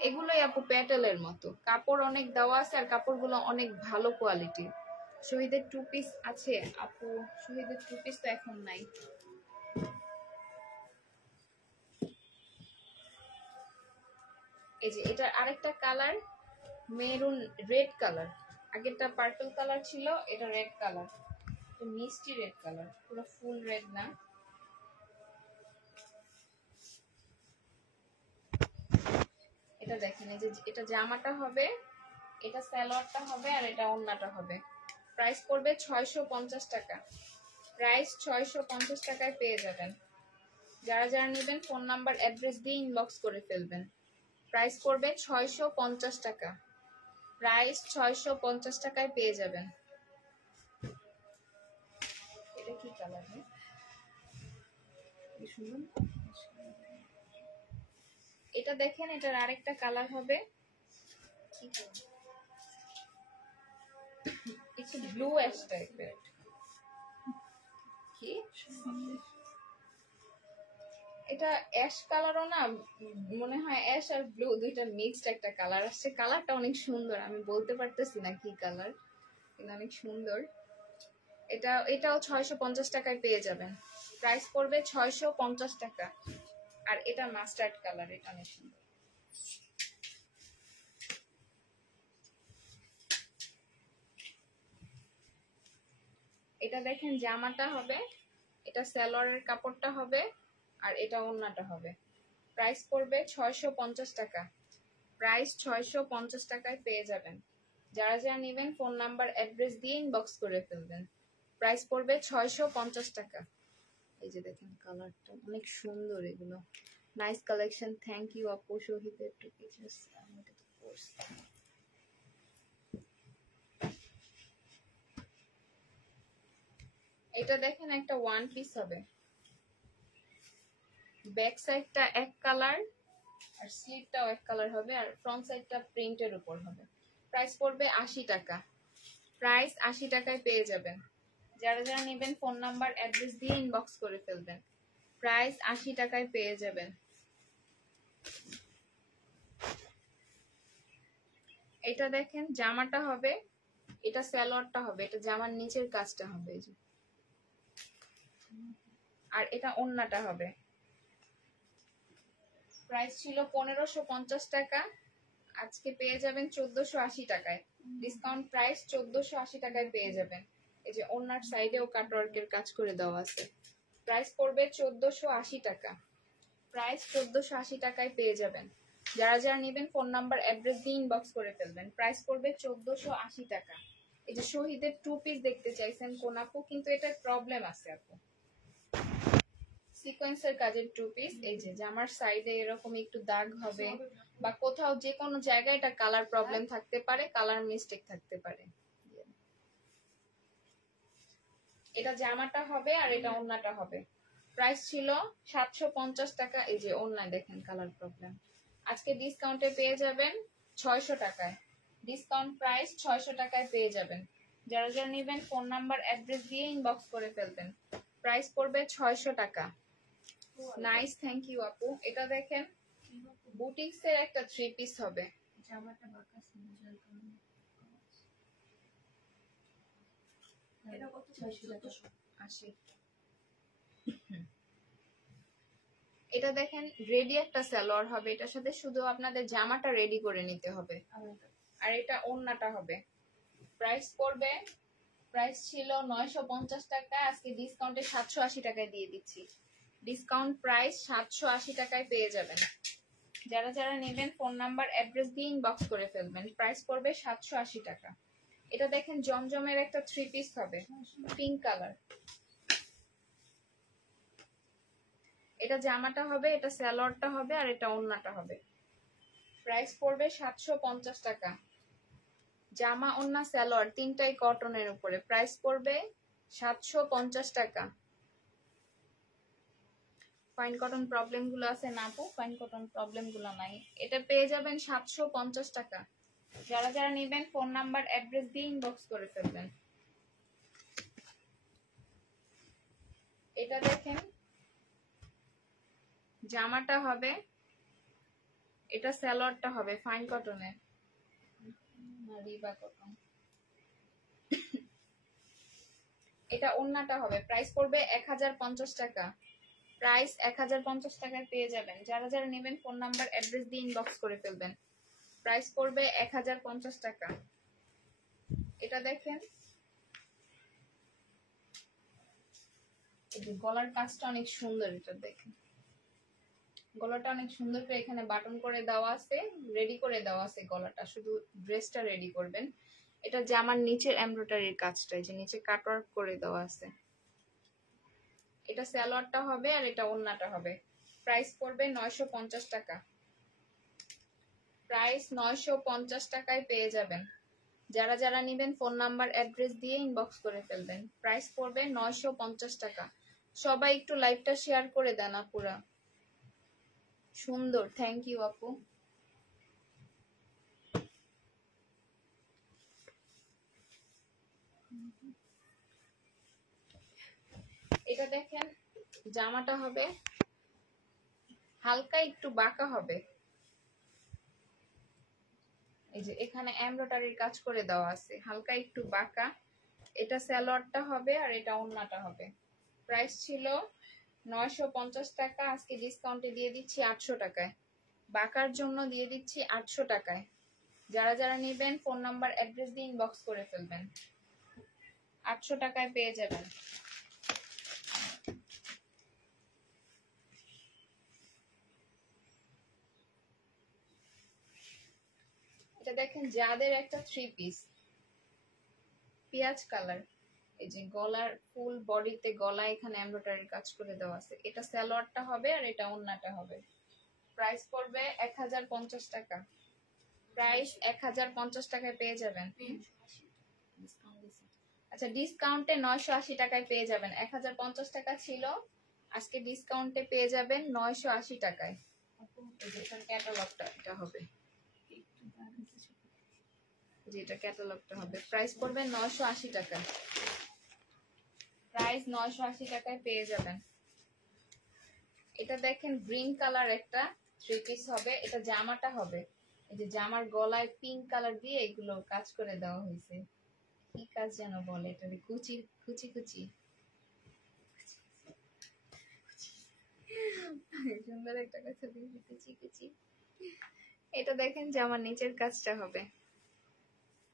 এগুলোই আপু প্যাটেলের মতো। কাপড় অনেক দেওয়া আছে আর কাপড়গুলো অনেক ভালো কোয়ালিটি। শহীদের 2 পিস আছে আপু? শহীদের 2 পিস তো এখন নাই। এই যে এটা আরেকটা কালার, মেরুন রেড কালার। আগেরটা পার্পল কালার ছিল, এটা রেড কালার। তো মিষ্টি রেড কালার, পুরো ফুল রেড না। এটা দেখেন এই যে এটা জামাটা হবে, এটা সালোয়ারটা হবে আর এটা ওন্নাটা হবে। প্রাইস পড়বে 650 টাকা। প্রাইস 650 টাকায় পেয়ে যাবেন। যারা যারা নেবেন ফোন নাম্বার অ্যাড্রেস দিয়ে ইনবক্স করে ফেলবেন। প্রাইস পড়বে 650 টাকা। প্রাইস 650 টাকায় পেয়ে যাবেন। এটা কি কালার? এটা দেখেন এটার আরেকটা কালার হবে, একটু ব্লু অ্যাশ টাইপের। কি এটা অ্যাশ কালারও না, মনে হয় অ্যাশ আর ব্লু দুইটা মিক্সড একটা কালার আসছে। কালারটা অনেক সুন্দর, আমি বলতে পারতেছি না কি কালার, কিন্তু অনেক সুন্দর। এটাও 650 টাকায় পেয়ে যাবেন। প্রাইস পড়বে 650 টাকা। আর এটা মাস্টার্ড কালার, এটা অনেক সুন্দর। এটা দেখেন জামাটা হবে, এটা সালোয়ারের কাপড়টা হবে আর এটা ওন্নাটা হবে। প্রাইস পড়বে 650 টাকা। প্রাইস 650 টাকায় পেয়ে যাবেন। যারা যারা নেবেন ফোন নাম্বার অ্যাড্রেস দিয়ে ইনবক্স করে ফেলবেন। প্রাইস পড়বে 650 টাকা। এই যে দেখেন কালারটা অনেক সুন্দর, এগুলো নাইস কালেকশন। থ্যাংক ইউ আপু। শহীদের 2 পিসেস এটা দেখেন একটা 1 পিস হবে, ব্যাক সাইডটা এক কালার আর স্লিভটাও এক কালার হবে, আর ফ্রন্ট সাইডটা প্রিন্টের উপর হবে। প্রাইস পড়বে 80 টাকা। প্রাইস 80 টাকায় পেয়ে যাবেন। যারা যারা নেবেন ফোন নাম্বার অ্যাড্রেস দিয়ে ইনবক্স করে ফেলবেন। প্রাইস 80 টাকায় পেয়ে যাবেন। এটা দেখেন জামাটা হবে, এটা সালোয়ারটা হবে, এটা জামার নিচের কাজটা হবে এই যে, আর এটা ওন্নাটা হবে। প্রাইস ছিল 1550 টাকা, আজকে পেয়ে যাবেন 1480 টাকায়। ডিসকাউন্ট প্রাইস 1480 টাকায় পেয়ে যাবেন। এই যে ওন্নার সাইডেও কাটওয়ার্কের কাজ করে দেওয়া আছে। প্রাইস পড়বে 1480 টাকা। প্রাইস 1480 টাকায় পেয়ে যাবেন। যারা যারা নেবেন ফোন নাম্বার অ্যাড্রেস দিয়ে ইনবক্স করে ফেলবেন। প্রাইস পড়বে 1480 টাকা। এই যে শহীদের 2 পিস দেখতে চাইছেন কোন আপু, কিন্তু এটা প্রবলেম আছে আপু। সিকোয়েন্সের কাজের 2 পিস, এই যে জামার সাইডে এরকম একটু দাগ হবে বা কোথাও যে কোনো জায়গায় এটা কালার প্রবলেম থাকতে পারে, কালার মিস্টেক থাকতে পারে। এটা জামাটা হবে আর এটা ওন্নাটা হবে। প্রাইস ছিল 750 টাকা। এই যে ওন্না দেখেন কালার প্রবলেম, আজকে ডিসকাউন্টে পেয়ে যাবেন 600 টাকায়। ডিসকাউন্ট প্রাইস 600 টাকায় পেয়ে যাবেন। যারা যারা নেবেন ফোন নাম্বার অ্যাড্রেস দিয়ে ইনবক্স করে ফেলবেন। প্রাইস পড়বে 600 টাকা। নাইস, থ্যাংক ইউ আপু। এটা দেখেন বুটিক্স এর একটা 3 পিস হবে। জামাটা বাঁকা ছিল যার কারণে। এটা কত? 1480। এটা দেখেন রেডি একটা সালোয়ার হবে, এটার সাথে শুধু আপনাদের জামাটা রেডি করে নিতে হবে। আর এটা ওড়নাটা হবে। প্রাইস পড়বে, প্রাইস ছিল 950 টাকা, আজকে ডিসকাউন্টে 780 টাকায় দিয়ে দিচ্ছি। ডিসকাউন্ট প্রাইস 780 টাকায় পেয়ে যাবেন। যারা যারা নেবেন ফোন নাম্বার অ্যাড্রেস দিয়ে ইনবক্স করে ফেলবেন। প্রাইস পড়বে 780 টাকা। এটা দেখেন জমজমের একটা 3 পিস হবে, পিঙ্ক কালার। এটা জামাটা হবে, এটা সালোয়ারটা হবে, আর এটা ওড়নাটা হবে। প্রাইস পড়বে 750 টাকা। জামা ওড়না সালোয়ার তিনটাই কটনের উপরে। প্রাইস পড়বে 750 টাকা। ফাইন কটন প্রবলেম গুলো আছে না আপু? ফাইন কটন প্রবলেম গুলো নাই। এটা পেয়ে যাবেন 750 টাকা। যারা যারা নেবেন ফোন নাম্বার অ্যাড্রেস দিয়ে ইনবক্স করে ফেলবেন। এটা দেখেন জামাটা হবে, এটা সালোয়ারটা হবে ফাইন কটনের, রিবা কটন। এটা ওড়নাটা হবে। প্রাইস পড়বে 1050 টাকা। প্রাইস 1050 টাকায় পেয়ে যাবেন। যারা যারা নেবেন ফোন নাম্বার অ্যাড্রেস দিয়ে ইনবক্স করে ফেলবেন। প্রাইস পড়বে 1050 টাকা। এটা দেখেন গলার কাজটা অনেক সুন্দর। এটা দেখেন গলাটা অনেক সুন্দর করে এখানে বাটন করে দেওয়া আছে, রেডি করে দেওয়া আছে গলাটা, শুধু ড্রেসটা রেডি করবেন। এটা জামার নিচের এমব্রয়ডারির কাজটা, যে নিচে কাটওয়ার্ক করে দেওয়া আছে। এটা সালোয়ারটা হবে আর এটা ওড়নাটা হবে। প্রাইস পড়বে 950 টাকা। প্রাইস 950 টাকায় পেয়ে যাবেন। যারা যারা নেবেন ফোন নাম্বার অ্যাড্রেস দিয়ে ইনবক্স করে ফেলবেন। প্রাইস পড়বে 950 টাকা। সবাই একটু লাইভটা শেয়ার করে দেন আপুরা। সুন্দর, থ্যাংক ইউ আপু। এটা দেখেন জামাটা হবে হালকা একটু বাঁকা হবে, এই যে এখানে এমব্রয়ডারির কাজ করে দেওয়া আছে, হালকা একটু বাঁকা। এটা সালোয়ারটা হবে আর এটা ওড়নাটা হবে। প্রাইস ছিল 950 টাকা, আজকে ডিসকাউন্টে দিয়ে দিচ্ছি 800 টাকায়। বাঁকার জন্য দিয়ে দিচ্ছি 800 টাকায়। যারা যারা নেবেন ফোন নাম্বার অ্যাড্রেস দিয়ে ইনবক্স করে ফেলবেন। 800 টাকায় পেয়ে যাবেন। এটা দেখেন যাদের একটা 3 পিস পেঁয়াজ কালার, এই যে গলার ফুল বডিতে গলা এখানে এমব্রয়ডারির কাজ করে দেওয়া আছে। এটা সালোয়ারটা হবে আর এটা ওড়নাটা হবে। প্রাইস পড়বে 1050 টাকা। প্রাইস 1050 টাকায় পেয়ে যাবেন। আচ্ছা ডিসকাউন্টে 980 টাকায় পেয়ে যাবেন। 1050 টাকা ছিল, আজকে ডিসকাউন্টে পেয়ে যাবেন 980 টাকায়। এটার ক্যাটালগটা এটা হবে, যেটা ক্যাটালগটা হবে। প্রাইস পড়বে 980 টাকা। প্রাইস 980 টাকায় পেয়ে যাবেন। এটা দেখেন গ্রিন কালার একটা 3 পিস হবে। এটা জামাটা হবে, এই যে জামার গলায় পিঙ্ক কালার দিয়ে এগুলো কাজ করে দেওয়া হয়েছে। কি কাজ যেন বলে এটা, কুচি কুচি কুচি, সুন্দর একটা কথা দিয়েছি, কুচি কুচি। এটা দেখেন জামার নিচের কাজটা হবে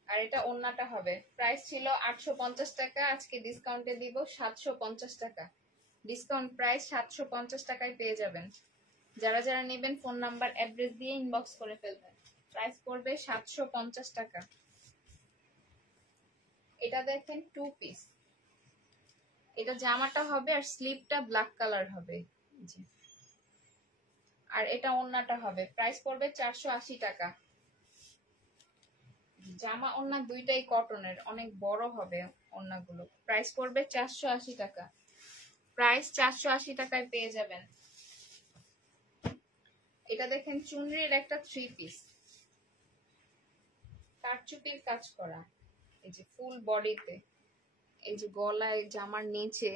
আর এটা ওড়নাটা হবে। প্রাইস ছিল 850 টাকা, আজকে ডিসকাউন্টে দিব 750 টাকা। ডিসকাউন্ট প্রাইস 750 টাকায় পেয়ে যাবেন। যারা যারা নেবেন ফোন নাম্বার অ্যাড্রেস দিয়ে ইনবক্স করে ফেলবেন। প্রাইস পড়বে 750 টাকা। এটা দেখেন 2 পিস, এটা জামাটা হবে আর স্লিভটা ব্ল্যাক কালার হবে, আর এটা ওড়নাটা হবে। প্রাইস পড়বে 480 টাকা। জামা ওড়না দুইটাই কটনের, অনেক বড় হবে ওড়নাগুলো। প্রাইস পড়বে 480 টাকা। প্রাইস 480 টাকায় পেয়ে যাবেন। এটা দেখেন চুনরির একটা 3 পিস, কারচুপির কাজ করা, এই যে ফুল বডিতে, এই যে গলায় জামার নিচে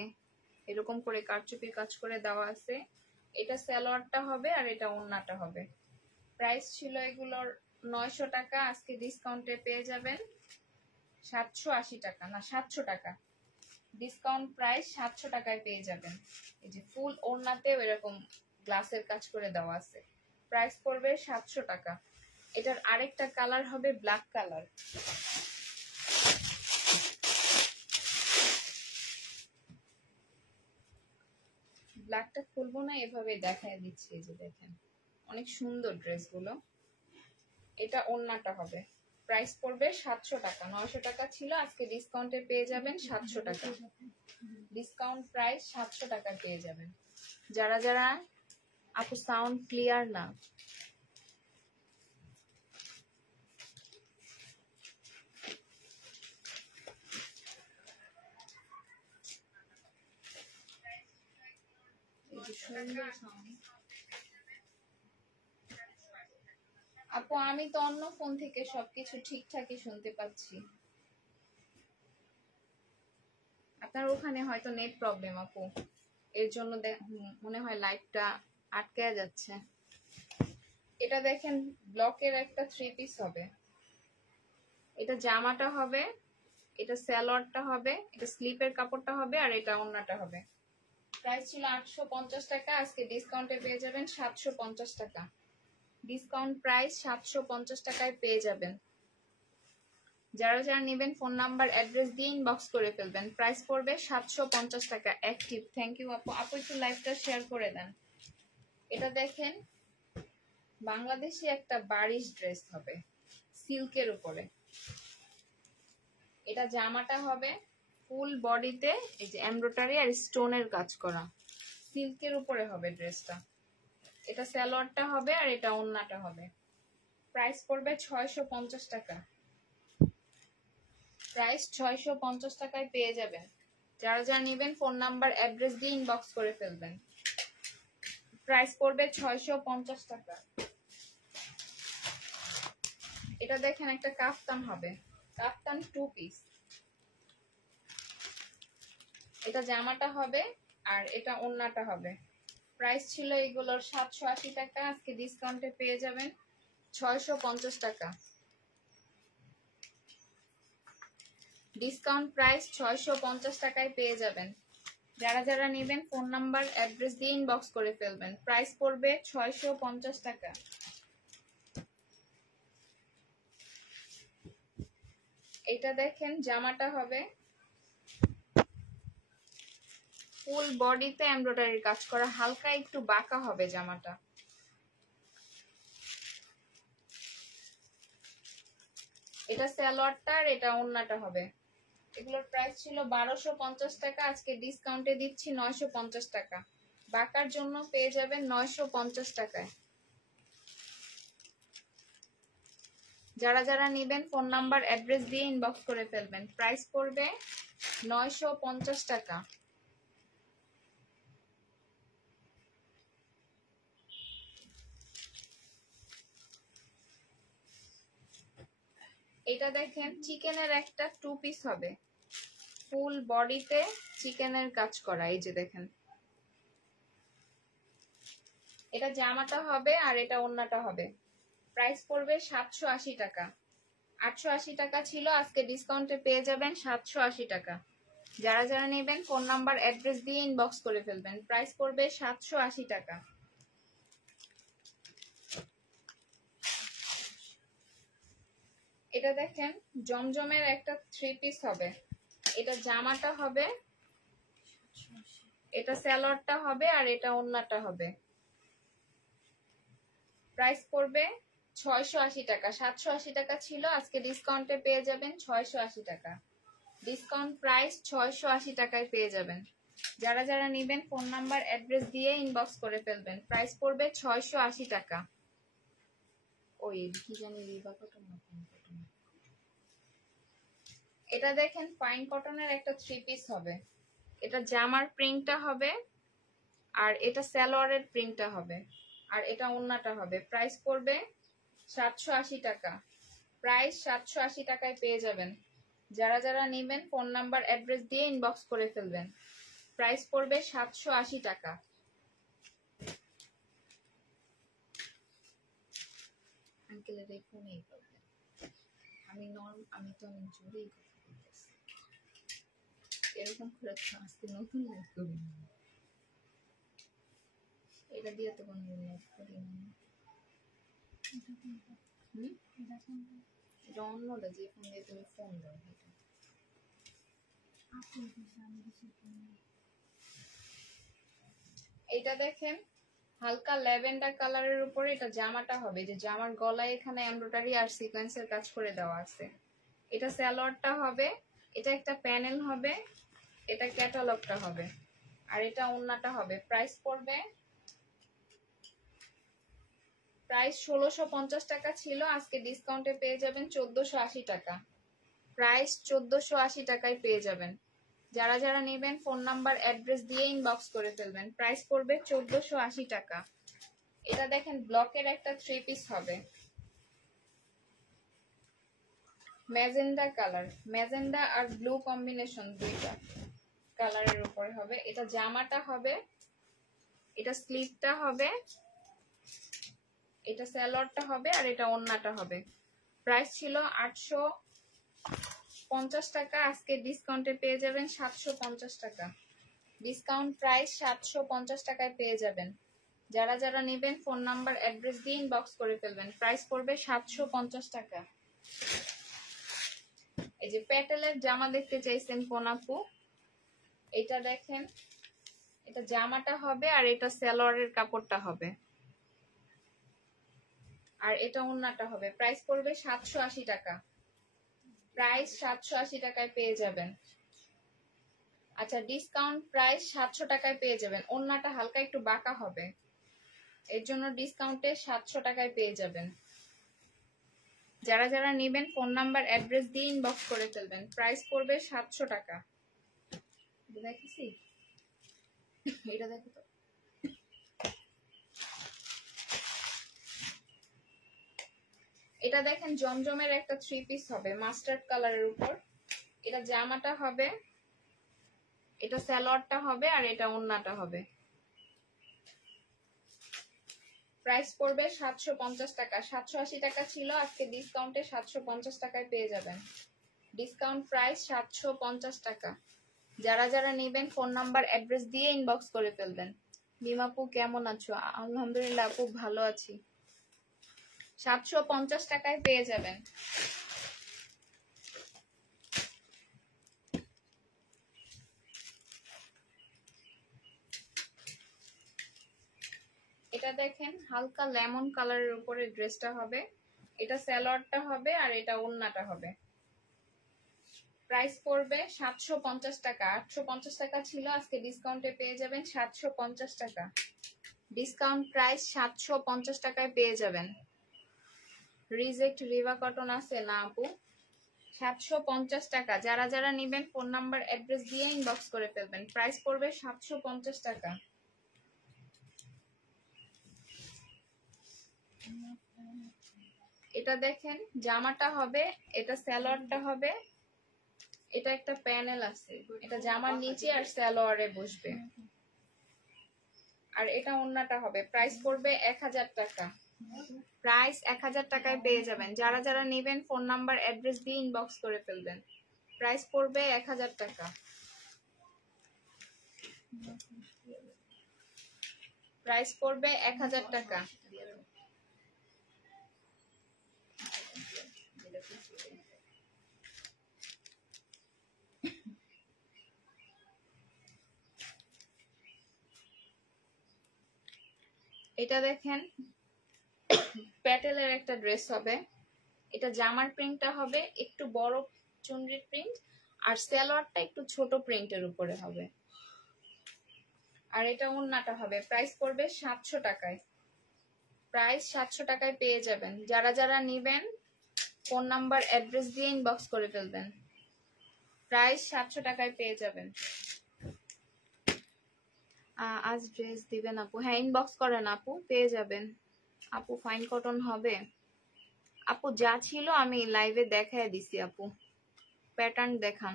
এরকম করে কারচুপির কাজ করে দেওয়া আছে। এটা সালোয়ারটা হবে আর এটা ওড়নাটা হবে। প্রাইস ছিল এগুলোর 900 টাকা, আজকে ডিসকাউন্টে পেয়ে যাবেন 780 টাকা, না 700 টাকা। ডিসকাউন্ট প্রাইস 700 টাকায় পেয়ে যাবেন। এই যে ফুল ওড়নাতেও এরকম গ্লাসের কাজ করে দেওয়া আছে। প্রাইস পড়বে 700 টাকা। এটার আরেকটা কালার হবে ব্ল্যাক কালার। ব্ল্যাকটা খুলবো না, এভাবে দেখায় দিচ্ছি। এই যে দেখেন অনেক সুন্দর ড্রেসগুলো। এটা ওড়নাটা হবে। প্রাইস পড়বে 700 টাকা। 900 টাকা ছিল, আজকে ডিসকাউন্টে পেয়ে যাবেন 700 টাকা। ডিসকাউন্ট প্রাইস 700 টাকা পেয়ে যাবেন। যারা যারা আপু সাউন্ড ক্লিয়ার না, সুন্দর সাউন্ড। আপু আমি তো অন্য ফোন থেকে সবকিছু ঠিকঠাকই শুনতে পাচ্ছি। আপনার ওখানে হয়তো নেট প্রবলেম আপু, এর জন্য মনে হয় লাইভটা আটকে যাচ্ছে। এটা দেখেন ব্লকের একটা 3 পিস হবে। এটা জামাটা হবে, এটা সালোয়ারটা হবে, এটা স্লিপের কাপড়টা হবে, আর এটা ওড়নাটা হবে। প্রাইস ছিল 850 টাকা, আজকে ডিসকাউন্টে পেয়ে যাবেন 750 টাকা। ডিসকাউন্ট প্রাইস 750 টাকায় পেয়ে যাবেন। যারা যারা নেবেন ফোন নাম্বার অ্যাড্রেস দিয়ে ইনবক্স করে ফেলবেন। প্রাইস পড়বে 750 টাকা। অ্যাক্টিভ, থ্যাংক ইউ আপু। আপু একটু লাইভটা শেয়ার করে দেন। এটা দেখেন বাংলাদেশি একটা বারিশ ড্রেস হবে সিল্কের উপরে। এটা জামাটা হবে ফুল বডিতে এই যে এমব্রয়ডারি আর স্টোনের কাজ করা, সিল্কের উপরে হবে ড্রেসটা। এটা সালোয়ারটা হবে আর এটা ওড়নাটা হবে। প্রাইস পড়বে 650 টাকা। প্রাইস 650 টাকায় পেয়ে যাবেন। যারা যারা নেবেন ফোন নাম্বার অ্যাড্রেস দিয়ে ইনবক্স করে ফেলবেন। প্রাইস পড়বে 650 টাকা। এটা দেখেন একটা কাফতান হবে, কাফতান 2 পিস। এটা জামাটা হবে আর এটা ওড়নাটা হবে। প্রাইস ছিল এগুলোর 780 টাকা, আজকে ডিসকাউন্টে পেয়ে যাবেন 650 টাকা। ডিসকাউন্ট প্রাইস 650 টাকায় পেয়ে যাবেন। যারা যারা নেবেন ফোন নাম্বার অ্যাড্রেস দিয়ে ইনবক্স করে ফেলবেন। প্রাইস পড়বে 650 টাকা। এটা দেখেন জামাটা হবে ফুল বডিতে এমব্রয়ডারি কাজ করা, হালকা একটু বাঁকা হবে জামাটা। এটা সালোয়ারটা আর এটা ওড়নাটা হবে। এগুলোর প্রাইস ছিল 1250 টাকা, আজকে ডিসকাউন্টে দিচ্ছি 950 টাকা। বাঁকার জন্য পেয়ে যাবেন 950 টাকায়। যারা যারা নেবেন ফোন নাম্বার অ্যাড্রেস দিয়ে ইনবক্স করে ফেলবেন। প্রাইস পড়বে 950 টাকা। এটা দেখেন চিকেনের একটা 2 পিস হবে, ফুল বডিতে চিকেনের কাজ করা। এই যে দেখেন এটা জামাটা হবে আর এটা ওড়নাটা হবে। প্রাইস পড়বে 780 টাকা। 880 টাকা ছিল, আজকে ডিসকাউন্টে পেয়ে যাবেন 780 টাকা। যারা যারা নেবেন ফোন নাম্বার অ্যাড্রেস দিয়ে ইনবক্স করে ফেলবেন। প্রাইস পড়বে 780 টাকা। এটা দেখেন জমজমের একটা 3 পিস হবে। এটা জামাটা হবে, এটা সালোয়ারটা হবে আর এটা ওড়নাটা হবে। প্রাইস পড়বে 680 টাকা। 780 টাকা ছিল, আজকে ডিসকাউন্টে পেয়ে যাবেন 680 টাকা। ডিসকাউন্ট প্রাইস 680 টাকায় পেয়ে যাবেন। যারা যারা নেবেন ফোন নাম্বার অ্যাড্রেস দিয়ে ইনবক্স করে ফেলবেন। প্রাইস পড়বে 680 টাকা। ওই কি জানি রিবা কটন না কোন কটন। এটা দেখেন ফাইন কটনের একটা 3 পিস হবে। এটা জামার প্রিন্টটা হবে আর এটা সালোয়ারের প্রিন্টটা হবে আর এটা ওড়নাটা হবে। প্রাইস পড়বে 780 টাকা। প্রাইস 780 টাকায় পেয়ে যাবেন। যারা যারা নেবেন ফোন নাম্বার অ্যাড্রেস দিয়ে ইনবক্স করে ফেলবেন। প্রাইস পড়বে 780 টাকা। আঙ্কেলের এই ফোনেই প্রবলেম। আমি তো অনেক জোরেই কথা বলতেছি, এরকম করে তো আজকে নতুন লাইভ করি না, এটা দিয়ে তো কোনো লাইভ করি না। এটা অন্যটা, যে ফোন দিয়ে তুমি ফোন দাও এটা। এটা দেখেন হালকা ল্যাভেন্ডার কালারের উপরে এটা জামাটা হবে, যে জামার গলায় এখানে এমব্রয়ডারি আর সিকোয়েন্সের কাজ করে দেওয়া আছে। এটা সালোয়ারটা হবে, এটা একটা প্যানেল হবে, এটা ক্যাটালগটা হবে, আর এটা ওন্নাটা হবে। প্রাইস পড়বে, প্রাইস 1650 টাকা ছিল, আজকে ডিসকাউন্টে পেয়ে যাবেন 1480 টাকা। প্রাইস 1480 টাকায় পেয়ে যাবেন। যারা যারা নেবেন ফোন নাম্বার অ্যাড্রেস দিয়ে ইনবক্স করে ফেলবেন। প্রাইস পড়বে 1480 টাকা। এটা দেখেন ব্লকের একটা 3 পিস হবে, ম্যাজেন্ডা কালার, ম্যাজেন্ডা আর ব্লু কম্বিনেশন, দুইটা কালারের উপরে হবে। এটা জামাটা হবে, এটা স্লিভটা হবে, এটা সালোয়ারটা হবে, আর এটা ওন্নাটা হবে। প্রাইস ছিল 850 টাকা, আজকে ডিসকাউন্টে পেয়ে যাবেন 750 টাকা। ডিসকাউন্ট প্রাইস 750 টাকায় পেয়ে যাবেন। যারা যারা নেবেন ফোন নাম্বার অ্যাড্রেস দিয়ে ইনবক্স করে ফেলবেন। প্রাইস পড়বে 750 টাকা। এই যে প্যাটেলের জামা দেখতে চাইছেন কোন আপু, এটা দেখেন, এটা জামাটা হবে, আর এটা সালোয়ারের কাপড়টা হবে, আর এটা ওন্নাটা হবে। প্রাইস পড়বে 780 টাকা। প্রাইস 780 টাকায় পেয়ে যাবেন। আচ্ছা, ডিসকাউন্ট প্রাইস 700 টাকায় পেয়ে যাবেন। ওন্নাটা হালকা একটু বাঁকা হবে, এর জন্য ডিসকাউন্টে 700 টাকায় পেয়ে যাবেন। যারা যারা নেবেন ফোন নাম্বার অ্যাড্রেস দিয়ে ইনবক্স করে ফেলবেন। প্রাইস পড়বে 700 টাকা। দেখেছি, এটা দেখো তো। এটা দেখেন জমজমের একটা 3 পিস হবে মাস্টার্ড কালারের উপর। এটা জামাটা হবে, এটা সালোয়ারটা হবে, আর এটা ওন্নাটা হবে। প্রাইস পড়বে 750 টাকা। 780 টাকা ছিল, আজকে ডিসকাউন্টে 750 টাকায় পেয়ে যাবেন। ডিসকাউন্ট প্রাইস 750 টাকা। যারা যারা নেবেন ফোন নাম্বার অ্যাড্রেস দিয়ে ইনবক্স করে ফেলবেন। মিমাপু কেমন আছো? আলহামদুলিল্লাহ আপু ভালো আছি। 750 টাকায় পেয়ে যাবেন। এটা দেখেন হালকা লেমন কালারের উপরে ড্রেসটা হবে, এটা সালোয়ারটা হবে, আর এটা ওন্নাটা হবে। প্রাইস পড়বে 750 টাকা। 850 টাকা ছিল, আজকে ডিসকাউন্টে পেয়ে যাবেন 750 টাকা। ডিসকাউন্ট প্রাইস 750 টাকায় পেয়ে যাবেন। রিজেক্ট রিভা কটন আছে না আপু? 750 টাকা। যারা যারা নেবেন ফোন নাম্বার অ্যাড্রেস দিয়ে ইনবক্স করে ফেলবেন। প্রাইস পড়বে 750 টাকা। এটা দেখেন জামাটা হবে, এটা সালোয়ারটা হবে, এটা একটা প্যানেল আছে, এটা জামার নিচে আর সালোয়ারে বসবে, আর এটা ওন্নাটা হবে। প্রাইস পড়বে 1000 টাকা। প্রাইস 1000 টাকায় পেয়ে যাবেন। যারা যারা নেবেন ফোন নাম্বার অ্যাড্রেস দিয়ে ইনবক্স করে ফেলবেন। প্রাইস পড়বে 1000 টাকা। প্রাইস পড়বে 1000 টাকা। এটা দেখেন প্যাটেলের একটা ড্রেস হবে, এটা জামার প্রিন্টটা হবে একটু বড় চুনরির প্রিন্ট, আর সালোয়ারটা একটু ছোট প্রিন্টের উপরে হবে, আর এটা ওন্নাটা হবে। প্রাইস পড়বে 700 টাকায়। প্রাইস 700 টাকায় পেয়ে যাবেন। যারা যারা নেবেন ফোন নাম্বার অ্যাড্রেস দিয়ে ইনবক্স করে ফেলবেন। প্রাইস 700 টাকায় পেয়ে যাবেন। আজ ড্রেস দিবেন আপু? হ্যাঁ, ইনবক্স করেন আপু, পেয়ে যাবেন। আপু ফাইন কটন হবে? আপু যা ছিল আমি লাইভে দেখায় দিছি আপু। প্যাটার্ন দেখান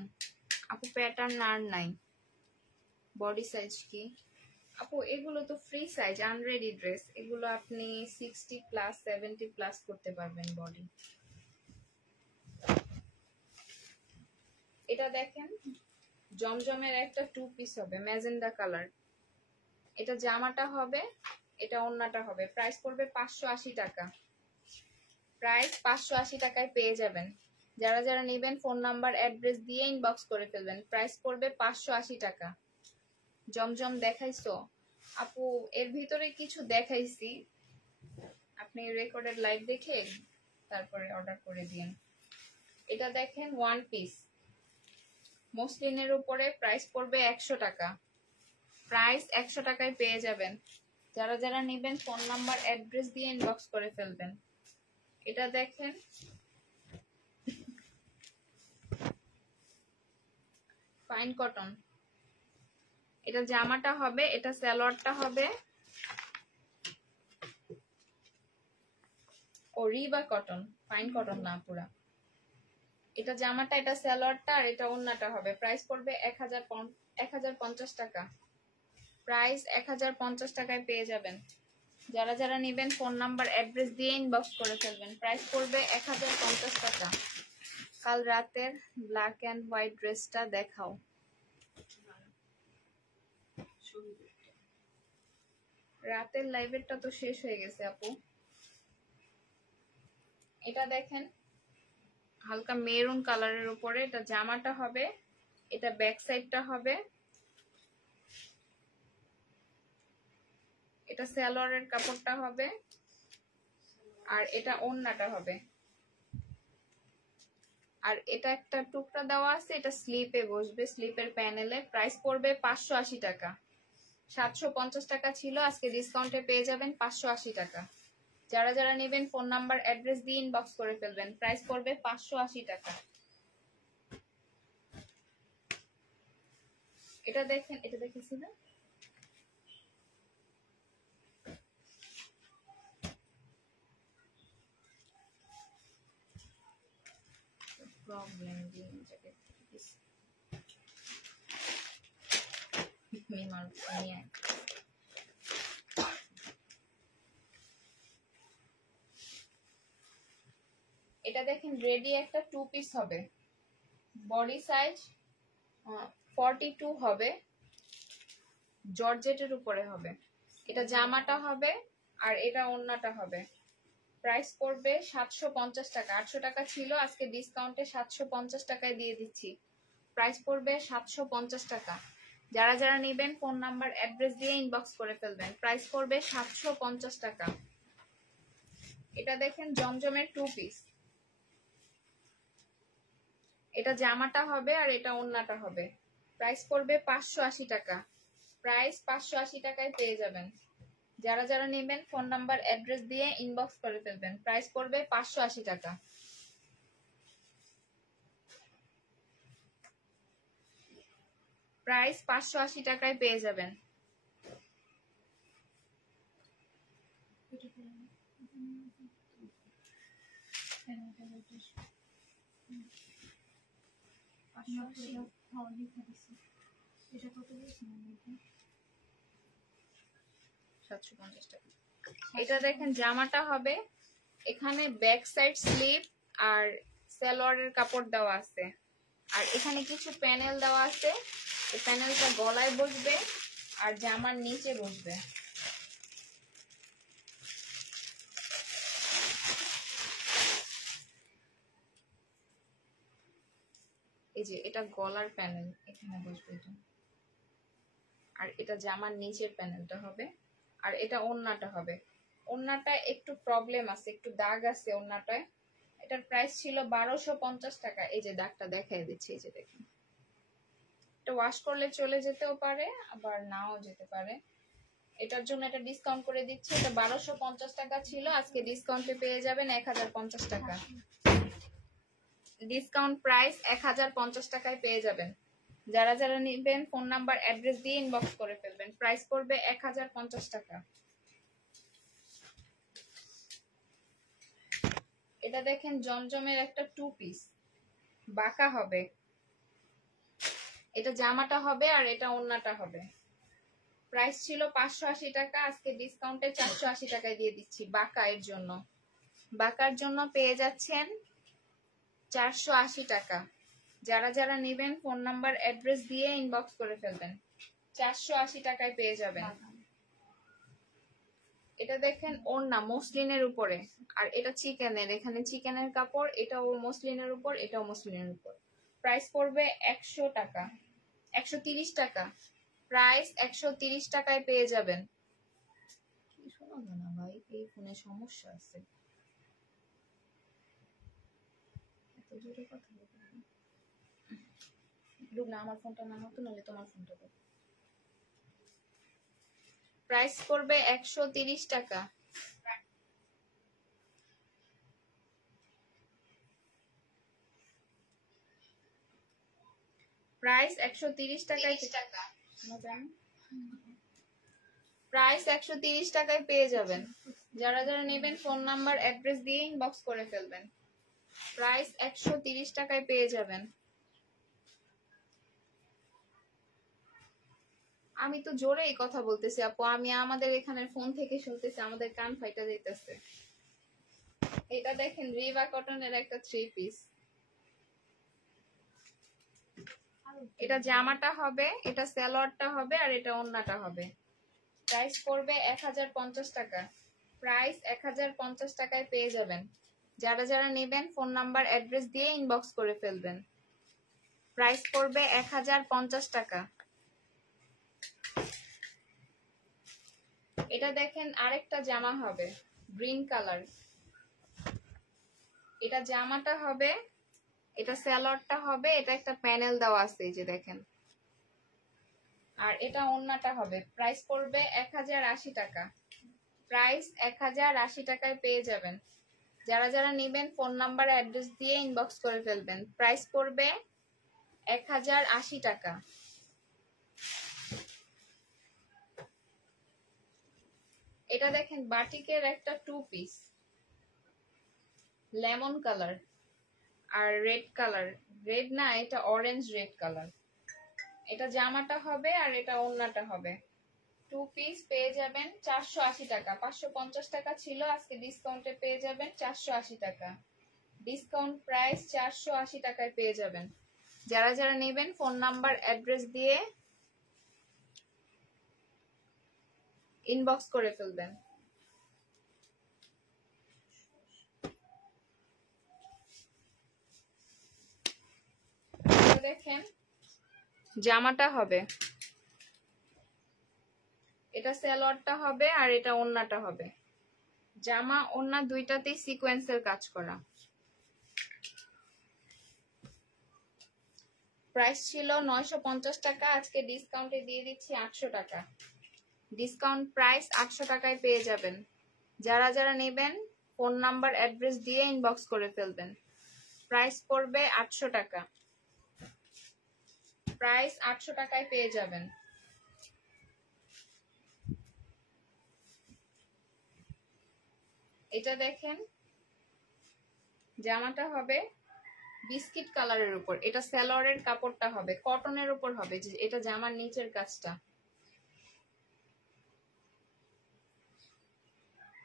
আপু। প্যাটার্ন আর নাই। বডি সাইজ কি? আপু এগুলো তো ফ্রি সাইজ, আনরেডি ড্রেস, এগুলো আপনি 60+ 70+ করতে পারবেন বডি। এটা দেখেন জমজমের একটা 2 পিস হবে ম্যাজেন্ডা কালার। এটা জামাটা হবে, এটা ওড়নাটা হবে। প্রাইস পড়বে 580 টাকা। প্রাইস 580 টাকায় পেয়ে যাবেন। যারা যারা নেবেন ফোন নাম্বার অ্যাড্রেস দিয়ে ইনবক্স করে ফেলবেন। প্রাইস পড়বে 580 টাকা। জমজম দেখাইছো আপু? এর ভিতরে কিছু দেখাইছি, আপনি রেকর্ডেড লাইভ দেখে তারপরে অর্ডার করে দিন। এটা দেখেন ওয়ান পিস মসলিনের উপরে, প্রাইস পড়বে 100 টাকা। প্রাইস 100 টাকায় পেয়ে যাবেন। যারা যারা নেবেন ফোন নাম্বার অ্যাড্রেস দিয়ে ইনবক্স করে ফেলবেন। এটা দেখেন ফাইন কটন, এটা জামাটা হবে, এটা সালোয়ারটা হবে ও রিবা কটন, ফাইন কটন না পুরা। এটা জামাটা, এটা সালোয়ারটা, আর এটা ওড়নাটা হবে। প্রাইস পড়বে 1050 টাকা। প্রাইস 1050 টাকায় পেয়ে যাবেন। যারা যারা নেবেন ফোন নাম্বার অ্যাড্রেস দিয়ে ইনবক্স করে ফেলবেন। প্রাইস পড়বে 1050 টাকা। কাল রাতের ব্ল্যাক এন্ড হোয়াইট ড্রেসটা দেখাও। রাতের লাইভেরটা তো শেষ হয়ে গেছে আপু। এটা দেখেন হালকা মেরুন কালারের উপরে, এটা জামাটা হবে, এটা ব্যাক সাইডটা হবে, এটা সালোয়ারের কাপড়টা হবে, আর এটা ওড়নাটা হবে। আর এটা একটা টুকরা দেওয়া আছে, এটা স্লিপে বসবে, স্লিপের প্যানেলে। প্রাইস পড়বে 580 টাকা। 750 টাকা ছিল, আজকে ডিসকাউন্টে পেয়ে যাবেন 580 টাকা। যারা যারা নেবেন ফোন নাম্বার অ্যাড্রেস দিয়ে ইনবক্স করে ফেলবেন। প্রাইস পড়বে 580 টাকা। এটা দেখেন, এটা দেখেছি না? প্রবলেম দিয়ে এটা দেখেন রেডি একটা 2 পিস হবে, বডি সাইজ 42 হবে, জর্জেটের উপরে হবে। এটা জামাটা হবে আর এটা ওড়নাটা হবে। প্রাইস পড়বে 750 টাকা। 800 টাকা ছিল, আজকে ডিসকাউন্টে 750 টাকায় দিয়ে দিচ্ছি। প্রাইস পড়বে 750 টাকা। যারা যারা নেবেন ফোন নাম্বার অ্যাড্রেস দিয়ে ইনবক্স করে ফেলবেন। প্রাইস পড়বে 750 টাকা। এটা দেখেন জমজমের 2 পিস, এটা জামাটা হবে আর এটা ওড়নাটা হবে। প্রাইস পড়বে 580 টাকা। প্রাইস 580 টাকায় পেয়ে যাবেন। যারা যারা নেবেন ফোন নাম্বার অ্যাড্রেস দিয়ে ইনবক্স করে ফেলবেন। প্রাইস পড়বে 580 টাকা। প্রাইস 580 টাকায় পেয়ে যাবেন। এটা কত বলছেন? 750 টাকা। এটা দেখেন জামাটা হবে, এখানে ব্যাক সাইড স্লিভ আর সালোয়ারের কাপড় দেওয়া আছে, আর এখানে কিছু প্যানেল দেওয়া আছে। এই প্যানেলটা গলায় বসবে আর জামার নিচে বসবে। এই যে এটা গলার প্যানেল, এখানে বসবে এটা, আর এটা জামার নিচের প্যানেলটা হবে, আর এটা ওড়নাটা হবে। ওড়নাটা একটু প্রবলেম আছে, একটু দাগ আছে ওড়নাটায়। এটার প্রাইস ছিল 1250 টাকা। এই যে দাগটা দেখাই দিচ্ছি, এই যে দেখুন। এটা ওয়াশ করলে চলে যেতেও পারে, আবার নাও যেতে পারে। এটার জন্য এটা ডিসকাউন্ট করে দিচ্ছি। এটা 1250 টাকা ছিল, আজকে ডিসকাউন্টে পেয়ে যাবেন 1050 টাকা। ডিসকাউন্ট প্রাইস 1050 টাকায় পেয়ে যাবেন। যারা যারা নেবেন ফোন নাম্বার অ্যাড্রেস দিয়ে ইনবক্স করে ফেলবেন। প্রাইস পড়বে 1050 টাকা। এটা দেখেন জমজমের একটা 2 পিস, বাঁকা হবে। এটা জামাটা হবে আর এটা ওড়নাটা হবে। প্রাইস ছিল 580 টাকা, আজকে ডিসকাউন্টে 480 টাকায় দিয়ে দিচ্ছি। বাঁকা এর জন্য, বাঁকার জন্য পেয়ে যাচ্ছেন 480 টাকা। যারা যারা নেবেন ফোন নাম্বার অ্যাড্রেস দিয়ে ইনবক্স করে ফেলবেন। 480 টাকায় পেয়ে যাবেন। এটা দেখেন ওড়না মসলিনের উপরে, আর এটা চিকেনের, এখানে চিকেনের কাপড়, এটাও মসলিনের উপর, এটাও মসলিনের উপর। প্রাইস পড়বে 100 টাকা, 130 টাকা। প্রাইস 130 টাকায় পেয়ে যাবেন। কি শোনা যায় না ভাই, এই ফোনে সমস্যা আছে, এত জোরে কথা বলতে না। আমার ফোনটা না নতুন হলে তোমার ফোনটা দাও। প্রাইস পড়বে 130 টাকা। প্রাইস 130 টাকায়, প্রাইস 130 টাকায় পেয়ে যাবেন। যারা যারা নেবেন ফোন নাম্বার অ্যাড্রেস দিয়ে ইনবক্স করে ফেলবেন। প্রাইস 130 টাকায় পেয়ে যাবেন। আমি তো জোরেই কথা বলতেছি আপু, আমি আমাদের এখানের ফোন থেকে শুনতেছি, আমাদের কান ফাইটা যাইতেছে। এটা দেখেন রিবা কটনের একটা 3 পিস। এটা জামাটা হবে, এটা সালোয়ারটা হবে, আর এটা ওড়নাটা হবে। প্রাইস পড়বে 1050 টাকা। প্রাইস 1050 টাকায় পেয়ে যাবেন। যারা যারা নেবেন ফোন নাম্বার অ্যাড্রেস দিয়ে ইনবক্স করে ফেলবেন। প্রাইস পড়বে 1050 টাকা। এটা দেখেন আরেকটা জামা হবে গ্রিন কালার। এটা জামাটা হবে, এটা সালোয়ারটা হবে, এটা একটা প্যানেল দেওয়া আছে এই যে দেখেন, আর এটা ওড়নাটা হবে। প্রাইস পড়বে 1080 টাকা। প্রাইস 1080 টাকায় পেয়ে যাবেন। যারা যারা নেবেন ফোন নাম্বার অ্যাড্রেস দিয়ে ইনবক্স করে ফেলবেন। প্রাইস পড়বে 1080 টাকা। এটা দেখেন বাটিকের একটা 2 পিস, লেমন কালার আর রেড কালার, রেড না এটা অরেঞ্জ রেড কালার। এটা জামাটা হবে আর এটা ওড়নাটা হবে। 2 পিস পেয়ে যাবেন 480 টাকা। 550 টাকা ছিল, আজকে ডিসকাউন্টে পেয়ে যাবেন 480 টাকা। ডিসকাউন্ট প্রাইস 480 টাকায় পেয়ে যাবেন। যারা যারা নেবেন ফোন নাম্বার অ্যাড্রেস দিয়ে ইনবক্স করে ফেলবেন। দেখেন জামাটা হবে, এটা সালোয়ারটা হবে, আর এটা ওড়নাটা হবে। জামা ওড়না দুইটাতেই সিকোয়েন্সের কাজ করা। প্রাইস ছিল 950 টাকা, আজকে ডিসকাউন্টে দিয়ে দিচ্ছি 800 টাকা। ডিসকাউন্ট প্রাইস 800 টাকায় পেয়ে যাবেন। যারা যারা নেবেন ফোন নাম্বার অ্যাড্রেস দিয়ে ইনবক্স করে ফেলবেন। প্রাইস পড়বে 800 টাকা। প্রাইস 800 টাকায় পেয়ে যাবেন। এটা দেখেন জামাটা হবে বিস্কিট কালারের উপর, এটা সালোয়ারের কাপড়টা হবে কটনের উপর হবে, যে এটা জামার নিচের কাজটা,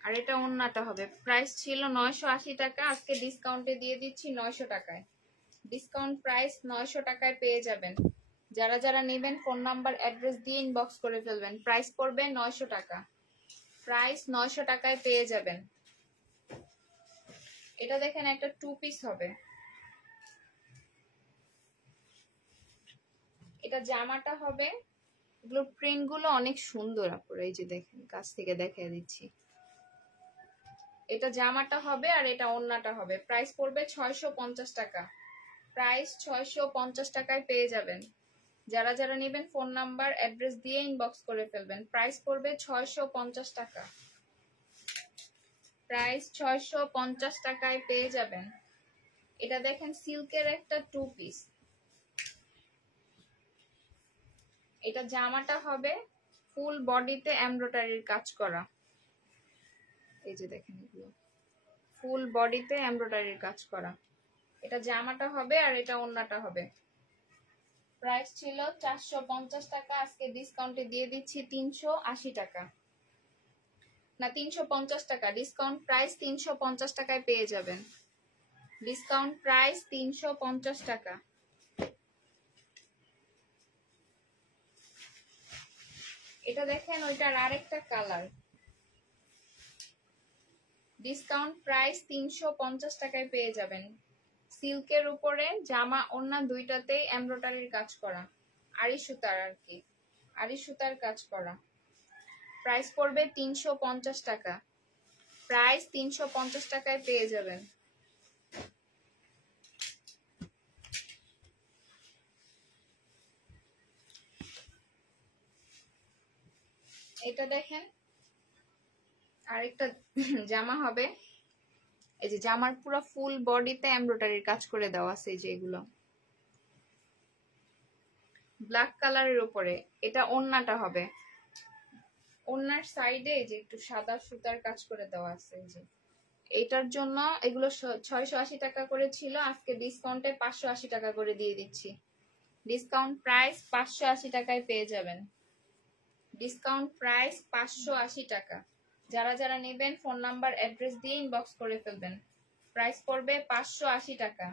আর এটা ওড়নাটা হবে। প্রাইস ছিল 980 টাকা, আজকে ডিসকাউন্টে দিয়ে দিচ্ছি 900 টাকায়। ডিসকাউন্ট প্রাইস 900 টাকায় পেয়ে যাবেন। যারা যারা নেবেন ফোন নাম্বার অ্যাড্রেস দিয়ে ইনবক্স করে ফেলবেন। প্রাইস পড়বে 900 টাকা। প্রাইস 900 টাকায় পেয়ে যাবেন। এটা দেখেন একটা 2 পিস হবে, এটা জামাটা হবে। এগুলো প্রিন্ট গুলো অনেক সুন্দর আপুরা, এই যে দেখেন কাছ থেকে দেখিয়ে দিচ্ছি। এটা জামাটা হবে আর এটা ওড়নাটা হবে। প্রাইস পড়বে 650 টাকা। প্রাইস 650 টাকায় পেয়ে যাবেন। যারা যারা নেবেন ফোন নাম্বার অ্যাড্রেস দিয়ে ইনবক্স করে ফেলবেন। প্রাইস পড়বে 650 টাকা। প্রাইস 650 টাকায় পেয়ে যাবেন। এটা দেখেন সিল্কের একটা 2 পিস, এটা জামাটা হবে ফুল বডিতে এমব্রয়ডারির কাজ করা। এই যে দেখেন এগুলো ফুল বডিতে এমব্রয়ডারির কাজ করা। এটা জামাটা হবে আর এটা ওড়নাটা হবে। প্রাইস ছিল 450 টাকা, আজকে ডিসকাউন্টে দিয়ে দিচ্ছি 380 টাকা, না 350 টাকা। ডিসকাউন্ট প্রাইস 350 টাকায় পেয়ে যাবেন। ডিসকাউন্ট প্রাইস 350 টাকা। এটা দেখেন ওইটার আরেকটা কালার। ডিসকাউন্ট প্রাইস 350 টাকায় পেয়ে যাবেন। সিল্কের উপরে জামা ওড়না দুইটাতেই এমব্রয়ডারির কাজ করা, আড়ি সুতার আর কি, আড়ি সুতার কাজ করা। প্রাইস পড়বে 350 টাকা। প্রাইস 350 টাকায় পেয়ে যাবেন। এটা দেখেন আরেকটা জামা হবে, এই যে জামার পুরো ফুল বডিতে এমব্রয়ডারির কাজ করে দেওয়া আছে, এই যে এগুলো ব্ল্যাক কালারের উপরে। এটা ওড়নাটা হবে, ওড়নার সাইডে যে একটু সাদা সুতার কাজ করে দেওয়া আছে। এই যে এটার জন্য এগুলো 680 টাকা করে ছিল, আজকে ডিসকাউন্টে 580 টাকা করে দিয়ে দিচ্ছি। ডিসকাউন্ট প্রাইস 580 টাকায় পেয়ে যাবেন। ডিসকাউন্ট প্রাইস 580 টাকা। যারা যারা নেবেন ফোন নাম্বার অ্যাড্রেস দিয়ে ইনবক্স করে ফেলবেন। প্রাইস পড়বে 580 টাকা।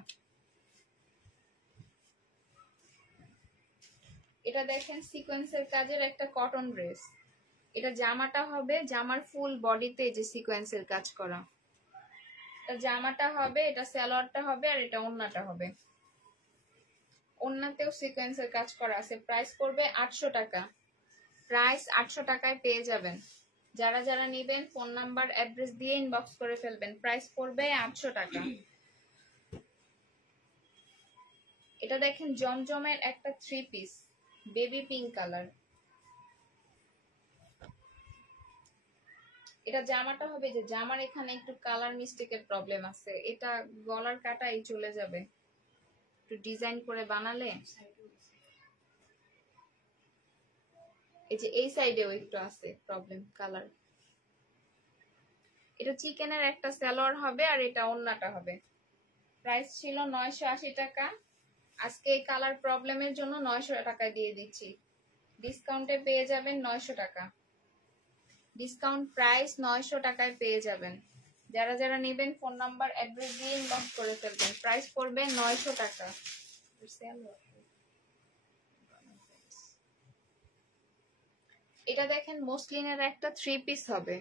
এটা দেখেন সিকোয়েন্সের কাজের একটা কটন ড্রেস। এটা জামাটা হবে, জামার ফুল বডিতে যে সিকোয়েন্সের কাজ করা। এটা জামাটা হবে, এটা সালোয়ারটা হবে, আর এটা ওড়নাটা হবে। ওড়নাতেও সিকোয়েন্সের কাজ করা আছে। প্রাইস পড়বে 800 টাকা। প্রাইস 800 টাকায় পেয়ে যাবেন। যারা যারা নেবেন ফোন নাম্বার অ্যাড্রেস দিয়ে ইনবক্স করে ফেলবেন। প্রাইস পড়বে 800 টাকা। এটা দেখেন জমজমের একটা 3 পিস বেবি পিঙ্ক কালার। এটা জামাটা হবে, যে জামার এখানে একটু কালার মিস্টেকের প্রবলেম আছে, এটা গলার কাটাই চলে যাবে, একটু ডিজাইন করে বানালে। এই যে এই সাইডেও একটু আছে প্রবলেম কালার। এটা চিকেনের একটা সালোয়ার হবে, আর এটা ওড়নাটা হবে। প্রাইস ছিল 980 টাকা, আজকে এই কালার প্রবলেমের জন্য 900 টাকা দিয়ে দিচ্ছি। ডিসকাউন্টে পেয়ে যাবেন 900 টাকা। ডিসকাউন্ট প্রাইস 900 টাকায় পেয়ে যাবেন। যারা যারা নেবেন ফোন নাম্বার অ্যাড্রেস দিয়ে ইনবক্স করে ফেলবেন। প্রাইস পড়বে 900 টাকা। এটা দেখেন মসলিনের একটা 3 পিস হবে।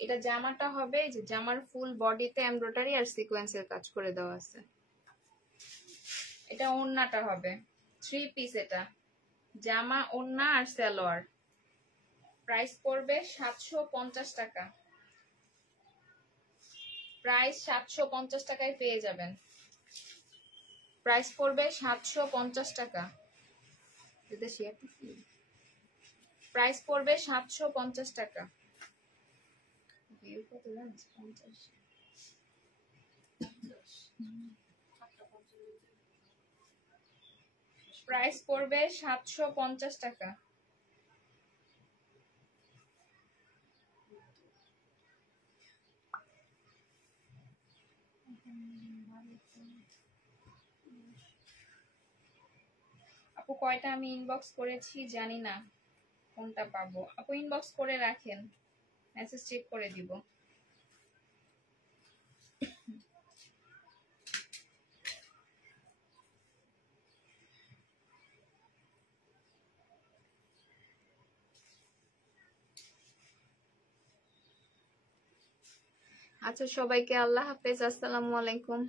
এটা জামাটা হবে, যে জামার ফুল বডিতে এমব্রয়ডারি আর সিকোয়েন্সের কাজ করে দেওয়া আছে। এটা ওড়নাটা হবে 3 পিস, এটা জামা ওড়না আর সালোয়ার। প্রাইস পড়বে 750 টাকা। প্রাইস 750 টাকায় পেয়ে যাবেন। প্রাইস পড়বে 750 টাকা। প্রাইস পড়বে 750 টাকা। প্রাইস পড়বে 750 টাকা। আপু কয়টা আমি ইনবক্স করেছি জানি না, কোনটা পাবো। আপু ইনবক্স করে রাখেন, মেসেজ চেক করে দিব। আচ্ছা, সবাইকে আল্লাহ হাফেজ, আসসালামু আলাইকুম।